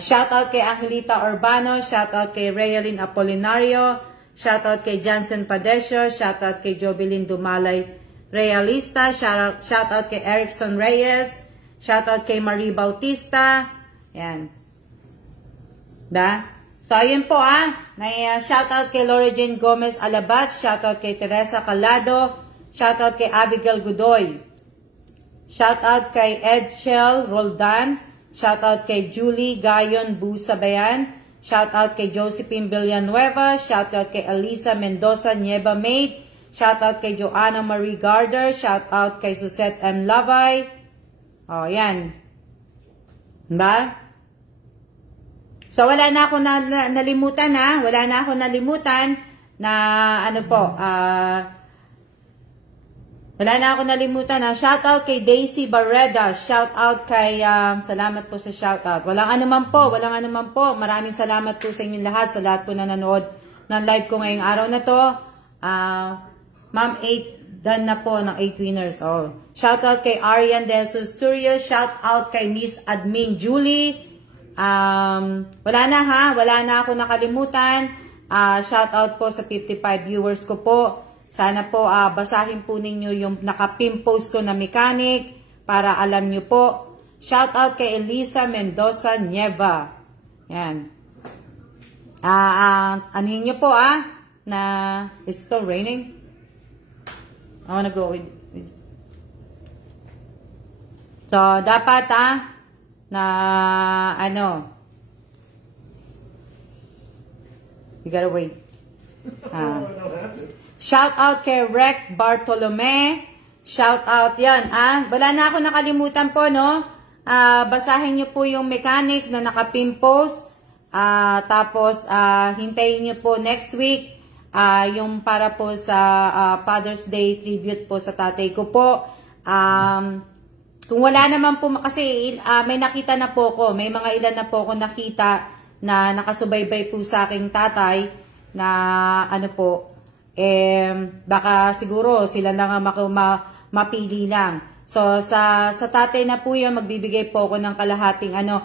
Shout out kay Angelita Urbano, shout out kay Realin Apolinario, shout out kay Jansen Padesio, shout out kay Jovelyn Dumalay Realista, shout out kay Erickson Reyes, shout out kay Marie Bautista, yan. So, ayun po shout out kay Laura Jane Gomez Alabat, shout out kay Teresa Calado, shout out kay Abigail Godoy, shout out kay Edshel Roldan, shout out kay Julie Gayon Busabayan, shout out kay Josephine Villanueva, shout out kay Elisa Mendoza Nieva Maid, shout out kay Joanna Marie Garder, shout out kay Susette M. Lavay. Oh, yan. Diba? So, wala na ako nalimutan wala na ako nalimutan na ano po, wala na ako nalimutan shout out kay Daisy Barreda, shout out kay, salamat po sa shout out. Walang anuman po, maraming salamat po sa inyong lahat, sa lahat po na nanood ng live ko ngayong araw na to. Ma'am 8, done na po ng 8 winners. Oh. Shout out kay Arian De Studio, shout out kay Miss Admin Julie. Wala na ako nakalimutan. Shout out po sa 55 viewers ko po. Sana po basahin po ninyo yung naka-pin post ko na mechanic para alam nyo po. Shout out kay Elisa Mendoza Nieva. Yan. Anuhin nyo po na it's still raining. I wanna go with so dapat na ano, you gotta wait. Shout out kay Rec Bartolome. Shout out yan. Wala na ako nakalimutan po, no? Basahin nyo po yung mechanic na naka-pin post. Tapos, hintayin nyo po next week. Yung para po sa Father's Day tribute po sa tatay ko po. Kung wala naman po, kasi may nakita na po ko, may mga ilan na po ako nakita na nakasubaybay po sa aking tatay na ano po, baka siguro sila lang ang mapili lang. So, sa tatay na po yun, magbibigay po ako ng kalahating ano.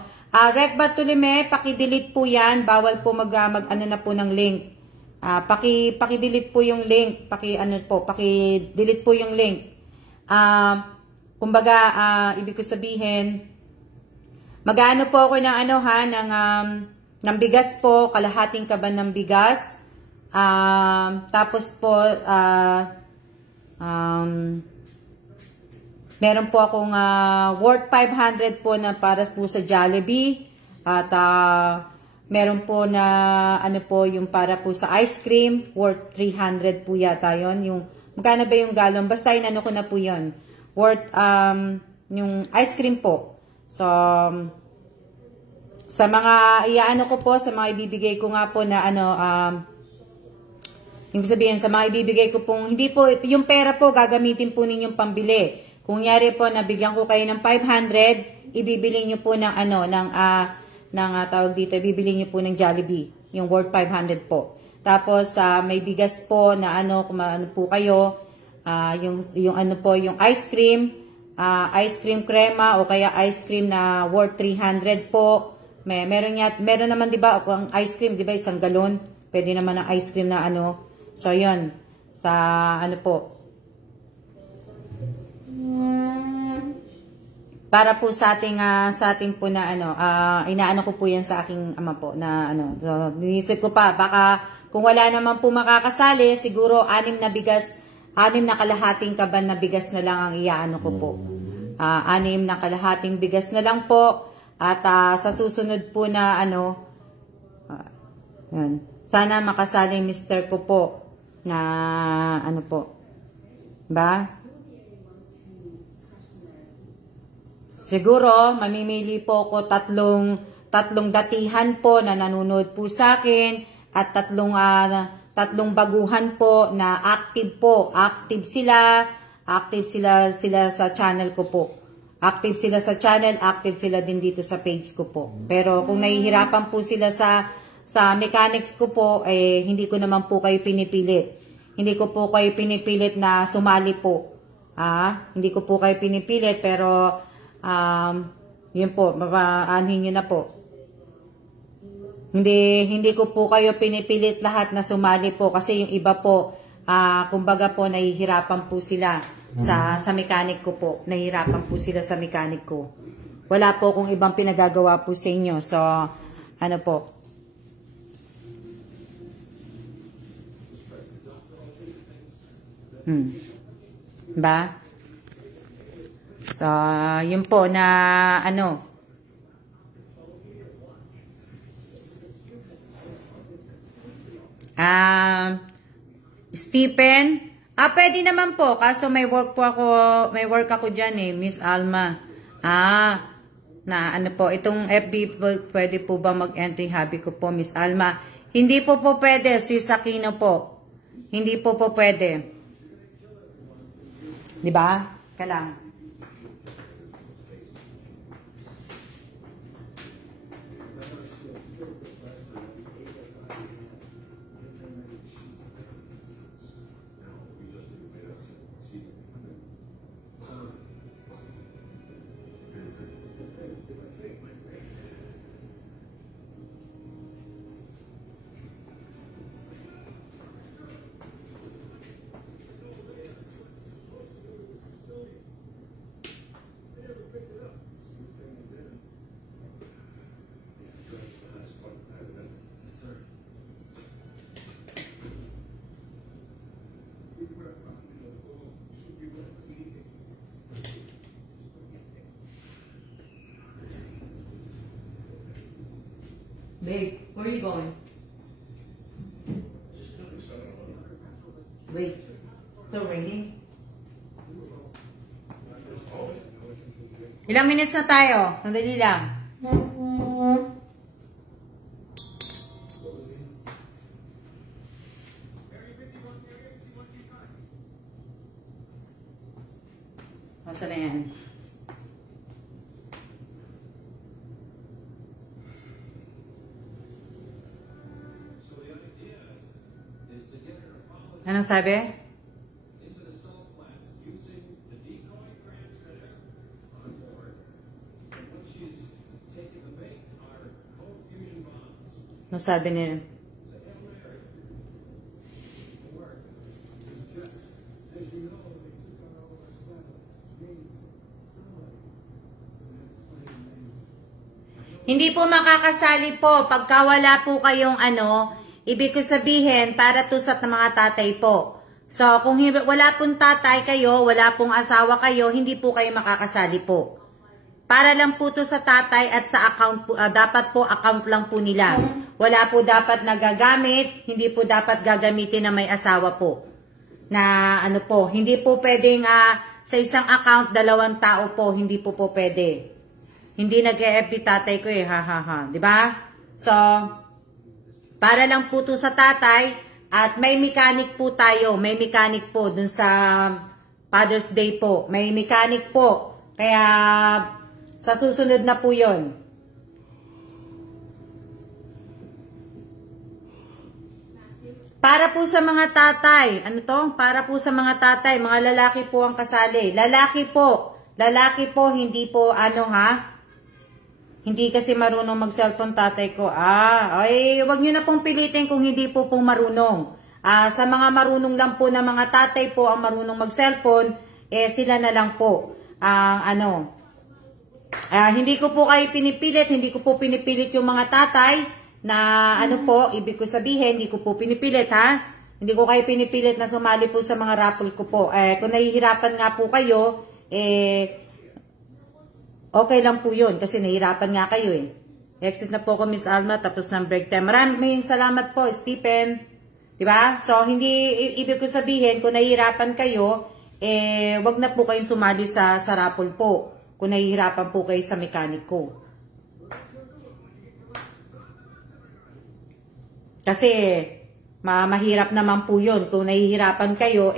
Rec Bartolome, paki-delete po yan, bawal po mag-ano na po ng link. Paki-delete po yung link, paki-delete po yung link. Kumbaga, ibig ko sabihin, mag-ano po ako ng ano ng bigas po, kalahating kaban ng bigas. Tapos po, Meron po akong worth 500 po na para po sa Jollibee. At meron po na ano po yung para po sa ice cream. Worth 300 po yata yun. Yung, magkano ba yung galon? Basta inano ko na po yun. Worth yung ice cream po. So, sa mga iaano ko po, sa mga ibibigay ko nga po na ano, ibig sabihin, sa mga ibibigay ko pong, hindi po, yung pera po, gagamitin po ninyong pambili. Kung nyari po, nabigyan ko kayo ng 500, ibibili nyo po ng ano, ng tawag dito, ibibili nyo po ng Jollibee, yung worth 500 po. Tapos, may bigas po na ano, kung ano po kayo, yung ano po, yung ice cream crema, o kaya ice cream na worth 300 po. Meron naman 'di ba ang ice cream, 'di ba, isang galon. Pwede naman ang ice cream na ano. So 'yon. Sa ano po. Para po sa ating po na ano, inaano ko po 'yan sa aking ama po na ano. So niisip ko pa baka kung wala naman po makakasali, siguro 6 na kalahating kaban na bigas na lang ang iaano ko po. 6 na kalahating bigas na lang po. At sa susunod po na ano, yan. Sana makasali Mr. ko po na ano po. Ba? Siguro, mamimili po ako tatlong datihan po na nanonood po sa akin at tatlong baguhan po na active po. Active sila sa channel ko po. Active sila sa channel, active sila din dito sa page ko po. Pero kung nahihirapan po sila sa mechanics ko po, hindi ko naman po kayo pinipilit. Hindi ko po kayo pinipilit na sumali po. Hindi ko po kayo pinipilit, pero yun po, aanhin nyo na po. Hindi ko po kayo pinipilit lahat na sumali po kasi yung iba po, kumbaga po nahihirapan po sila sa mechanic ko po. Nahihirapan po sila sa mechanic ko. Wala po kung ibang pinagagawa po sa inyo. So, ano po. Ba? So, yun po na ano. Stephen, pwede naman po. Kaso may work ako dyan Miss Alma. Na ano po, itong FB pwede po ba mag-entry hobby ko po, Miss Alma? Hindi po pwede, si Sakino po. Hindi po pwede. Diba? Kalang. Babe, where are you going? Wait, still raining? Ilang minutes na tayo? Sandali lang. Basta na yan. Anong sabi? Anong sabi niya? Hindi po makakasali po pagka wala po kayong ano, ibig ko sabihin para tusat ng mga tatay po. So, kung wala pong tatay kayo, wala pong asawa kayo, hindi po kayo makakasali po. Para lang po to sa tatay at sa account po, dapat po account lang po nila. Wala po dapat nagagamit, hindi po dapat gagamitin na may asawa po. Na ano po, hindi po pwedeng sa isang account, 2 tao po, hindi po pwede. Hindi nag-e-FB tatay ko di ba? So, para lang po to sa tatay at may mechanic po tayo, may mechanic po dun sa Father's Day po. May mechanic po. Kaya sa susunod na po 'yon. Para po sa mga tatay, ano to? Para po sa mga tatay, mga lalaki po ang kasali. Lalaki po, hindi po Hindi kasi marunong mag-cellphone tatay ko. Ay, wag nyo na pong pilitin kung hindi po pong marunong. Sa mga marunong lang po na mga tatay po ang marunong mag-cellphone, sila na lang po. Hindi ko po kayo pinipilit, hindi ko po pinipilit yung mga tatay na ibig ko sabihin, hindi ko po pinipilit Hindi ko kayo pinipilit na sumali po sa mga raffle ko po. Kung nahihirapan nga po kayo, okay lang po yun kasi nahihirapan nga kayo Exit na po ko, Miss Alma, tapos ng break time. Maraming salamat po, Stephen. Diba? So, hindi, ibig ko sabihin, kung nahihirapan kayo, wag na po kayong sumali sa raffle po. Kung nahihirapan po kayo sa mekaniko. Kasi, mahirap naman po yun. Kung nahihirapan kayo,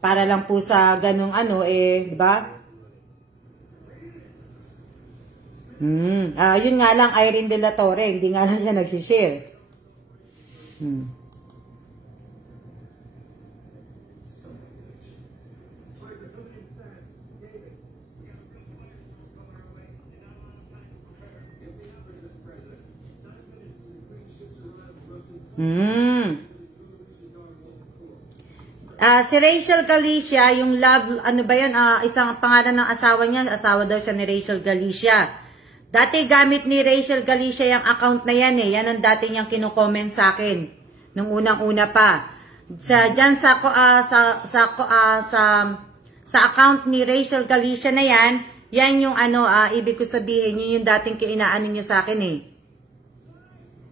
para lang po sa ganung diba? Yun nga lang, Irene De La Torre, hindi nga lang siya nagsishare. Si Rachel Galicia, yung love, ano ba yun, isang pangalan ng asawa niya, asawa daw siya ni Rachel Galicia. Dati gamit ni Rachel Galicia yung account na yan yan ang dati niyang kino-comment sa akin, nung unang-una pa. Diyan sa account ni Rachel Galicia na yan yung ibig ko sabihin, yun yung dating inaano niya sa akin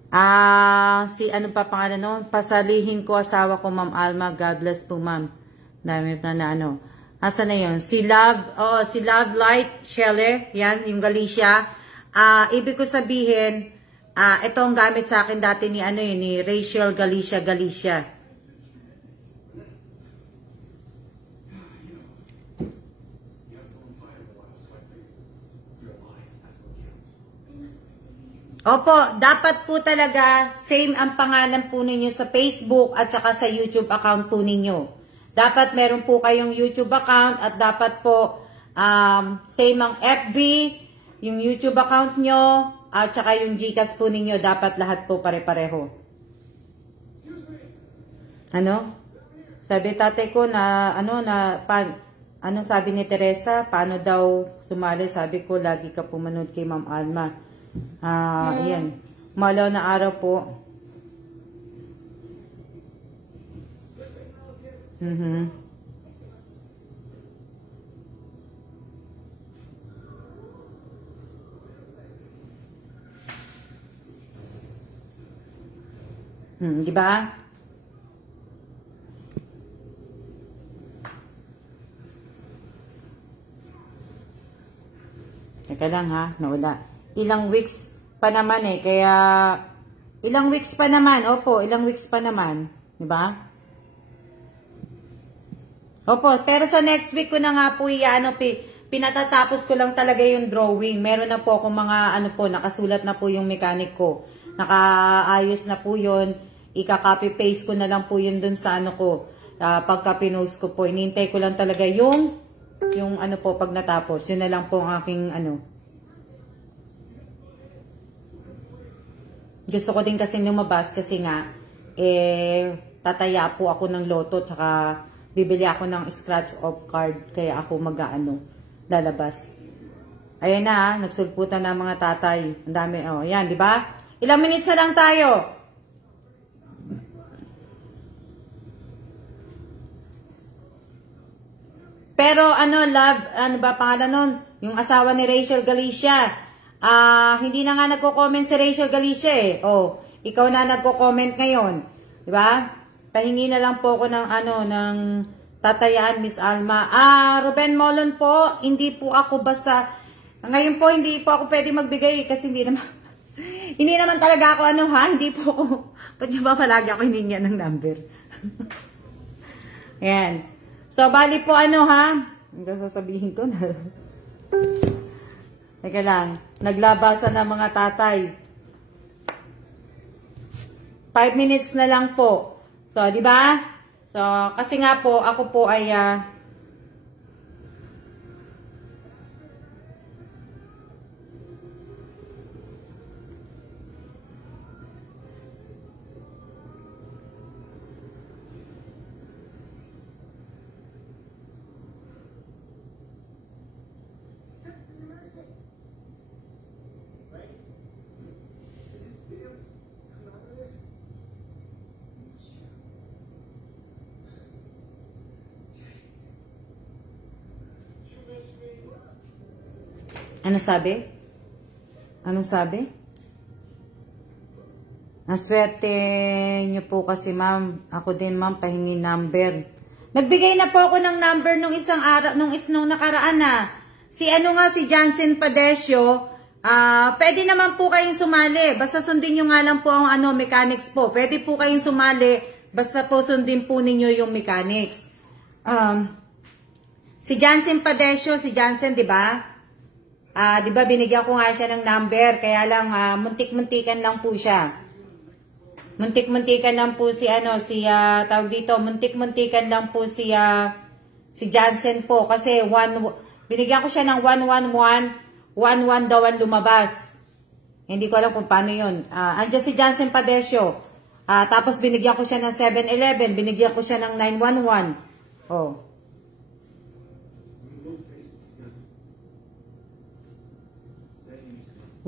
ano pa pangalan no? Pasalihin ko asawa ko, Ma'am Alma. God bless po, Ma'am. Dami na Asa na yun? Si Love Light Shelley. Yan, yung Galicia. Ibig ko sabihin, ito ang gamit sa akin dati ni ni Rachel Galicia. Opo, dapat po talaga same ang pangalan po ninyo sa Facebook at saka sa YouTube account po ninyo. Dapat meron po kayong YouTube account at dapat po same ang FB, yung YouTube account nyo at saka yung GCash po ninyo. Dapat lahat po pare-pareho. Sabi tatay ko na sabi ni Teresa, paano daw sumali? Sabi ko, lagi ka pumunod kay Ma'am Alma. Ayan. Malaw na araw po. Di ba? Teka lang nawala. Ilang weeks pa naman kaya ilang weeks pa naman. Opo, ilang weeks pa naman, 'di ba? Opo, pero sa next week ko na nga po pinatatapos ko lang talaga yung drawing. Meron na po akong mga nakasulat na po yung mechanic ko. Nakaayos na po 'yon. Ika-copy paste ko na lang po 'yun dun sa pagka pinost ko po. Inintay ko lang talaga yung pag natapos. 'Yun na lang po ang aking Gusto ko din kasi lumabas kasi nga, tataya po ako ng loto, tsaka bibili ako ng scratch off card, kaya ako lalabas. Ayan na, nagsulputan na mga tatay. Ang dami, yan, di ba? Ilang minutes na lang tayo. Pero love, ano ba pangalan nun? Yung asawa ni Rachel Galicia. Hindi na nga nagko-comment si Rachel Galicia eh. Oh, ikaw na nagko-comment ngayon. Di ba? Pahingi na lang po ako ng ng tatayaan, Miss Alma. Ruben Molon po, hindi po ako basta, ngayon po hindi po ako pwede magbigay kasi hindi naman, hindi naman talaga ako hindi po ako, ba't ba palagi ako hindi niya ng number? Ayan. So, bali po hanggang sasabihin ko na. Teka lang, naglabasan ng mga tatay. 5 minutes na lang po. So, di ba? So, kasi nga po, ako po ay ano sabi? Anong sabi? Naswerte niyo po kasi, ma'am. Ako din, ma'am, pahingi number. Nagbigay na po ako ng number nung isang araw, nung nakaraan na. Si Jansen Padesio, pwede naman po kayong sumali. Basta sundin nyo nga lang po ang mechanics po. Pwede po kayong sumali, basta po sundin po ninyo yung mechanics. Si Jansen Padesio, si Jansen, di ba? Di ba binigyan ko nga siya ng number, kaya lang muntik-muntikan lang po siya. Muntik-muntikan lang po si tawag dito, muntik-muntikan lang po si Jansen po kasi binigyan ko siya ng 111, 11 daw ang lumabas. Hindi ko alam kung paano 'yun. Andiyan si Jansen Padesio. Tapos binigyan ko siya ng 711, binigyan ko siya ng 911. Oh.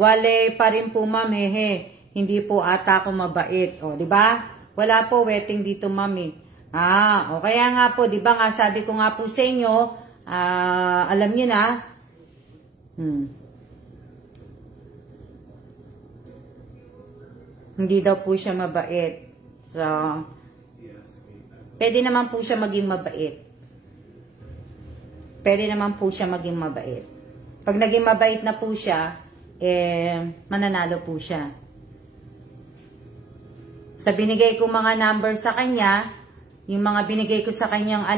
Wale pa rin po, ma'am, hindi po ata ako mabait. O, di ba? Wala po wetting dito, ma'am, o kaya nga po, di ba nga, sabi ko nga po sa inyo, alam niyo na, hindi daw po siya mabait. So, pwede naman po siya maging mabait. Pwede naman po siya maging mabait. Pag naging mabait na po siya, mananalo po siya. Sa binigay ko mga number sa kanya, yung mga binigay ko sa kanyang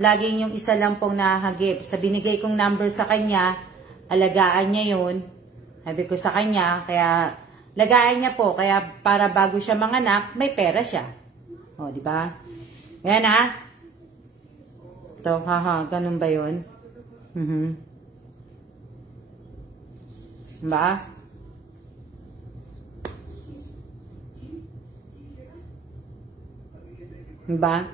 laging yung isa lang pong nahagip. Sa binigay kong number sa kanya, alagaan niya yun. Sabi ko sa kanya, kaya lagaan niya po, kaya para bago siya manganak, may pera siya. O, di ba? Yan Ito, ganun ba yun? Ba? Ba?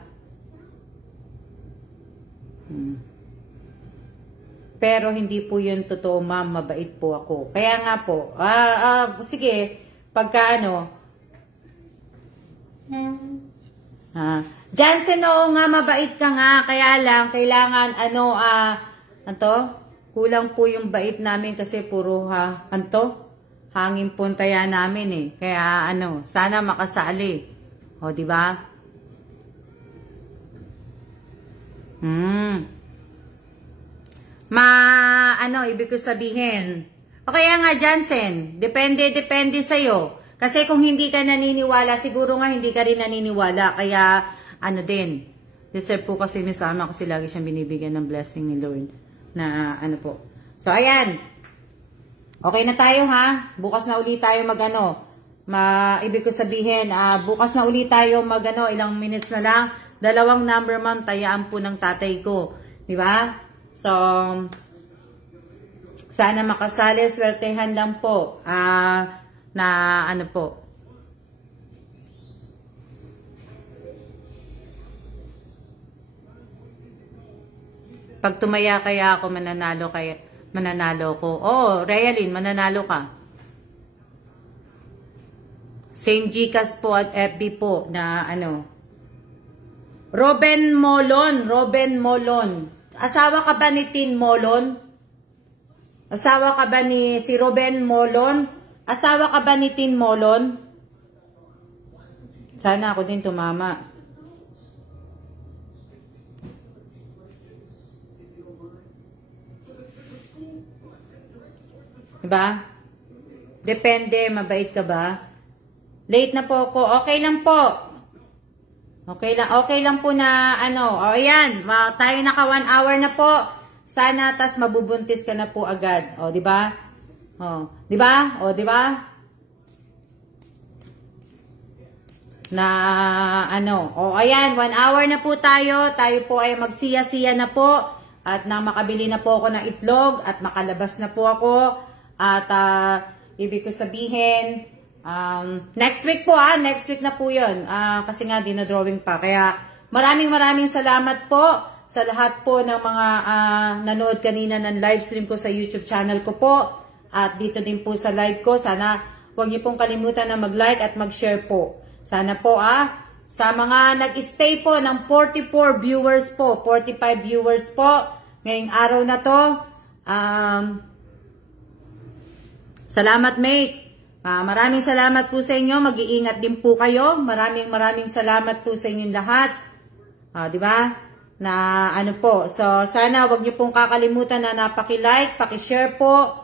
Pero hindi po yun totoo, ma'am. Mabait po ako. Kaya nga po. Sige. Pagka Jansen, oo nga, mabait ka nga. Kaya lang, kailangan, kulang po yung bait namin kasi puro hangin puntaya namin Kaya sana makasali. O, di ba? Ibig ko sabihin. O kaya nga, Jansen, depende sa'yo. Kasi kung hindi ka naniniwala, siguro nga hindi ka rin naniniwala. Kaya, deserve po kasi ni Sama kasi lagi siyang binibigyan ng blessing ni Lord. Na po. So, ayan. Okay na tayo, Bukas na ulit tayo ibig ko sabihin, bukas na ulit tayo ilang minutes na lang. 2 number, ma'am, tayaan po ng tatay ko. Di ba? So, sana makasali, swertehan lang po. Po. Pag tumaya kaya ako, mananalo ko. Oh, Realin, mananalo ka. Same Gcash po at FB po na Ruben Molon. Ruben Molon. Asawa ka ba ni Tin Molon? Asawa ka ba ni si Ruben Molon? Asawa ka ba ni Tin Molon? Sana ako din tumama. Diba? Depende, mabait ka ba? Late na po ako. Okay lang po. Okay lang po na ano. O ayan, tayo naka 1 hour na po. Sana tas mabubuntis ka na po agad. O, di ba? O, di ba? O, di ba? Na ano. O, ayan, 1 hour na po tayo. Tayo po ay magsiya-siya na po. At na makabili na po ako ng itlog. At makalabas na po ako. At ibig ko sabihin, next week po next week na po yun. Kasi nga dinodrawing pa. Kaya maraming salamat po sa lahat po ng mga nanood kanina ng live stream ko sa YouTube channel ko po. At dito din po sa live ko. Sana huwag niyo pong kalimutan na mag-like at mag-share po. Sana po sa mga nag-stay po ng 44 viewers po, 45 viewers po ngayong araw na to. Salamat, mate. Maraming salamat po sa inyo. Mag-iingat din po kayo. Maraming salamat po sa inyong lahat. Di ba? Na ano po. So, sana wag niyo pong kakalimutan na napaki-like, paki-share po.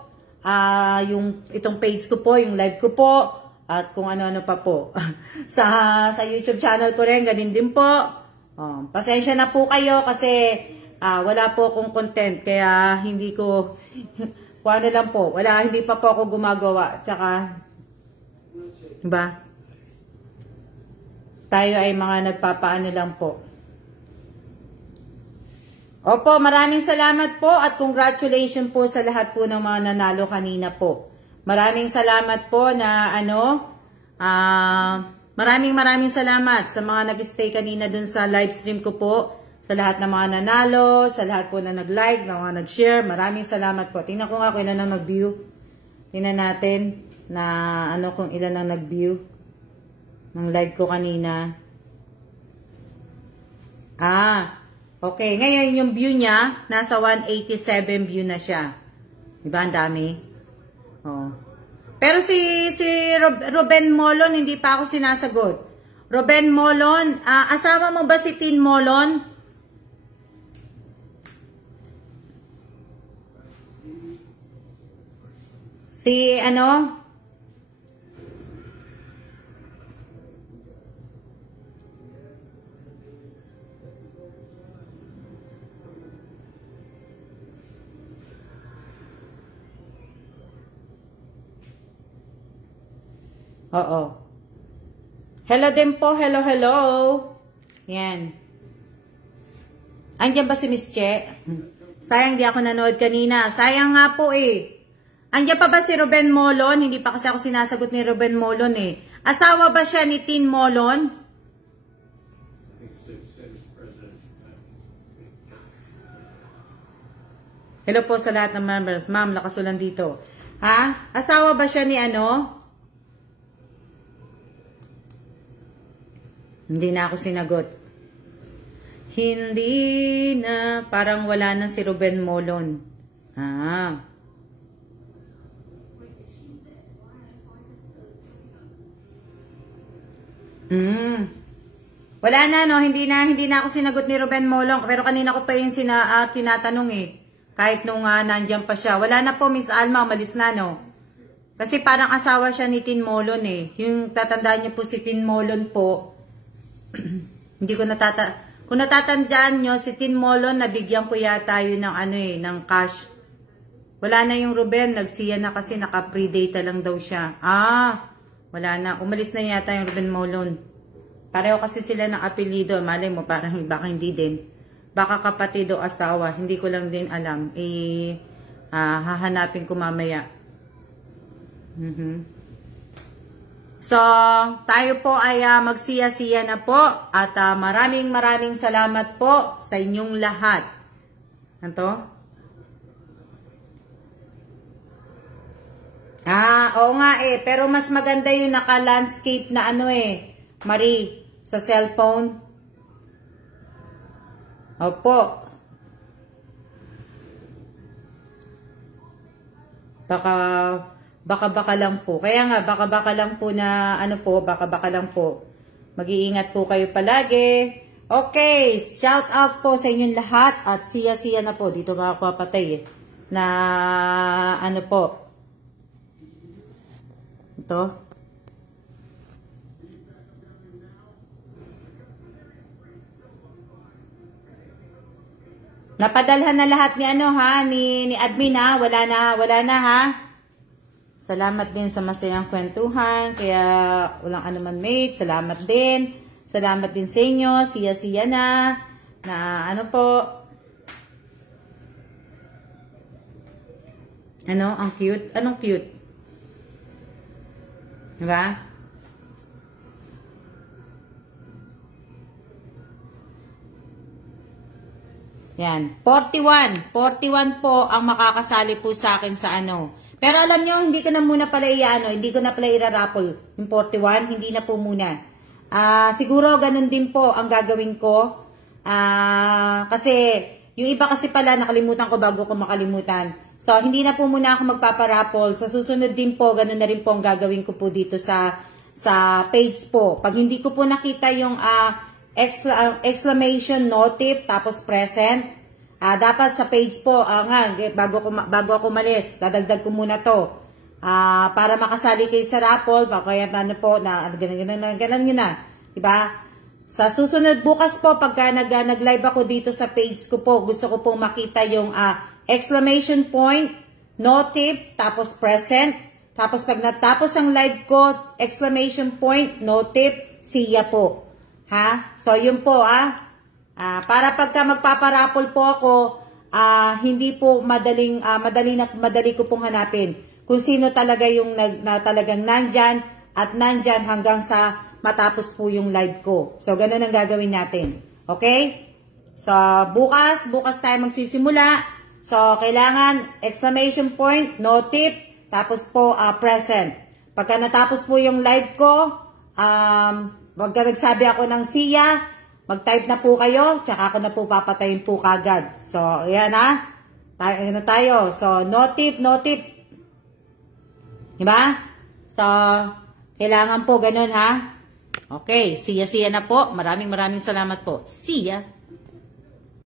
Itong page ko po, yung live ko po. At kung ano-ano pa po. sa YouTube channel ko rin, ganun din po. Pasensya na po kayo kasi wala po akong content. Kaya hindi ko... Kung ano lang po, hindi pa po ako gumagawa. Tsaka, diba? Tayo ay mga nagpapaano lang po. Opo, maraming salamat po at congratulations po sa lahat po ng mga nanalo kanina po. Maraming salamat po na maraming salamat sa mga nag-stay kanina dun sa live stream ko po. Sa lahat ng mga nanalo, sa lahat po na nag-like, na mga nag-share, maraming salamat po. Tingnan ko nga kung ilan ang nag-view. Tingnan natin na kung ilan ang nag-view ng live ko kanina. Okay. Ngayon yung view niya, nasa 187 view na siya. Diba? Ang dami. Pero si Ruben Molon, hindi pa ako sinasagot. Ruben Molon, asawa mo ba si Tin Molon? Si Oo. Hello din po. Hello. Yan. Andiyan ba si Miss Che? Sayang di ako nanood kanina. Sayang nga po Andiyan pa ba si Ruben Molon? Hindi pa kasi ako sinasagot ni Ruben Molon Asawa ba siya ni Tin Molon? Hello po sa lahat ng members. Ma'am, lakas ulan dito. Asawa ba siya ni Hindi na ako sinagot. Hindi na. Parang wala na si Ruben Molon. Wala na, no? Hindi na ako sinagot ni Ruben Molon. Pero kanina ko pa yung tinatanong Kahit nung nandyan pa siya. Wala na po, Miss Alma. Umalis na, no? Kasi parang asawa siya ni Tin Molon Yung tatandaan niyo po si Tin Molon po. Hindi ko kung natatandaan nyo, si Tin Molon, nabigyan ko yata yun ng ng cash. Wala na yung Ruben. Nagsiya na kasi naka-predata lang daw siya. Wala na. Umalis na yata yung Ruben Molon. Pareho kasi sila ng apelido. Malay mo, parang baka hindi din. Baka kapatid o asawa. Hindi ko lang din alam. Hahanapin ko mamaya. So, tayo po ay magsiya-siya na po. At maraming salamat po sa inyong lahat. Oo nga pero mas maganda yung naka-landscape na Marie, sa cellphone. Opo. Baka lang po. Kaya nga, baka lang po na, ano po, baka lang po. Mag-iingat po kayo palagi. Okay, shout out po sa inyong lahat at siya na po. Dito makapapatay eh. Na, ano po. Ito. Napadalhan na lahat ni ano ha, ni admin ha, wala na ha. Salamat din sa masayang kwentuhan, kaya walang anuman mate, salamat din. Salamat din sa inyo, siya na ano po. Ano, ang cute, anong cute? Diba? Yan. 41 po ang makakasali po sa akin sa ano. Pero alam nyo, hindi ko na muna pala hindi ko na pala ira-raffle yung 41, hindi na po muna. Siguro ganun din po ang gagawin ko. Kasi yung iba kasi pala nakalimutan ko bago ko makalimutan. So hindi na po muna ako magpaparaffle. Sa susunod din po, ganun na rin po ang gagawin ko po dito sa page po. Pag hindi ko po nakita yung exclamation notif tapos present, dapat sa page po bago ako umalis, dadagdag ko muna to para makasali kayo sa raffle. Kaya ano po na ganun yun na, diba? Sa susunod bukas po pagka nag-live ako dito sa page ko po, gusto ko pong makita yung exclamation point, notif tapos present, tapos pag natapos ang live ko, exclamation point, notif, siya po. Ha? So, yun po, para pagka magpaparapol po ako, hindi po madali ko pong hanapin kung sino talaga yung talagang nandyan at nandyan hanggang sa matapos po yung live ko. So, ganun ang gagawin natin. Okay? So, bukas tayo magsisimula. So, kailangan exclamation point, notif, tapos po present. Pagka natapos po yung live ko, pagka nagsabi ako ng siya, mag-type na po kayo, tsaka ako na po papatayin po kagad. So, ayan ha. Tayo. So, notif. Diba? So, kailangan po ganun ha. Okay, siya na po. Maraming salamat po. Siya.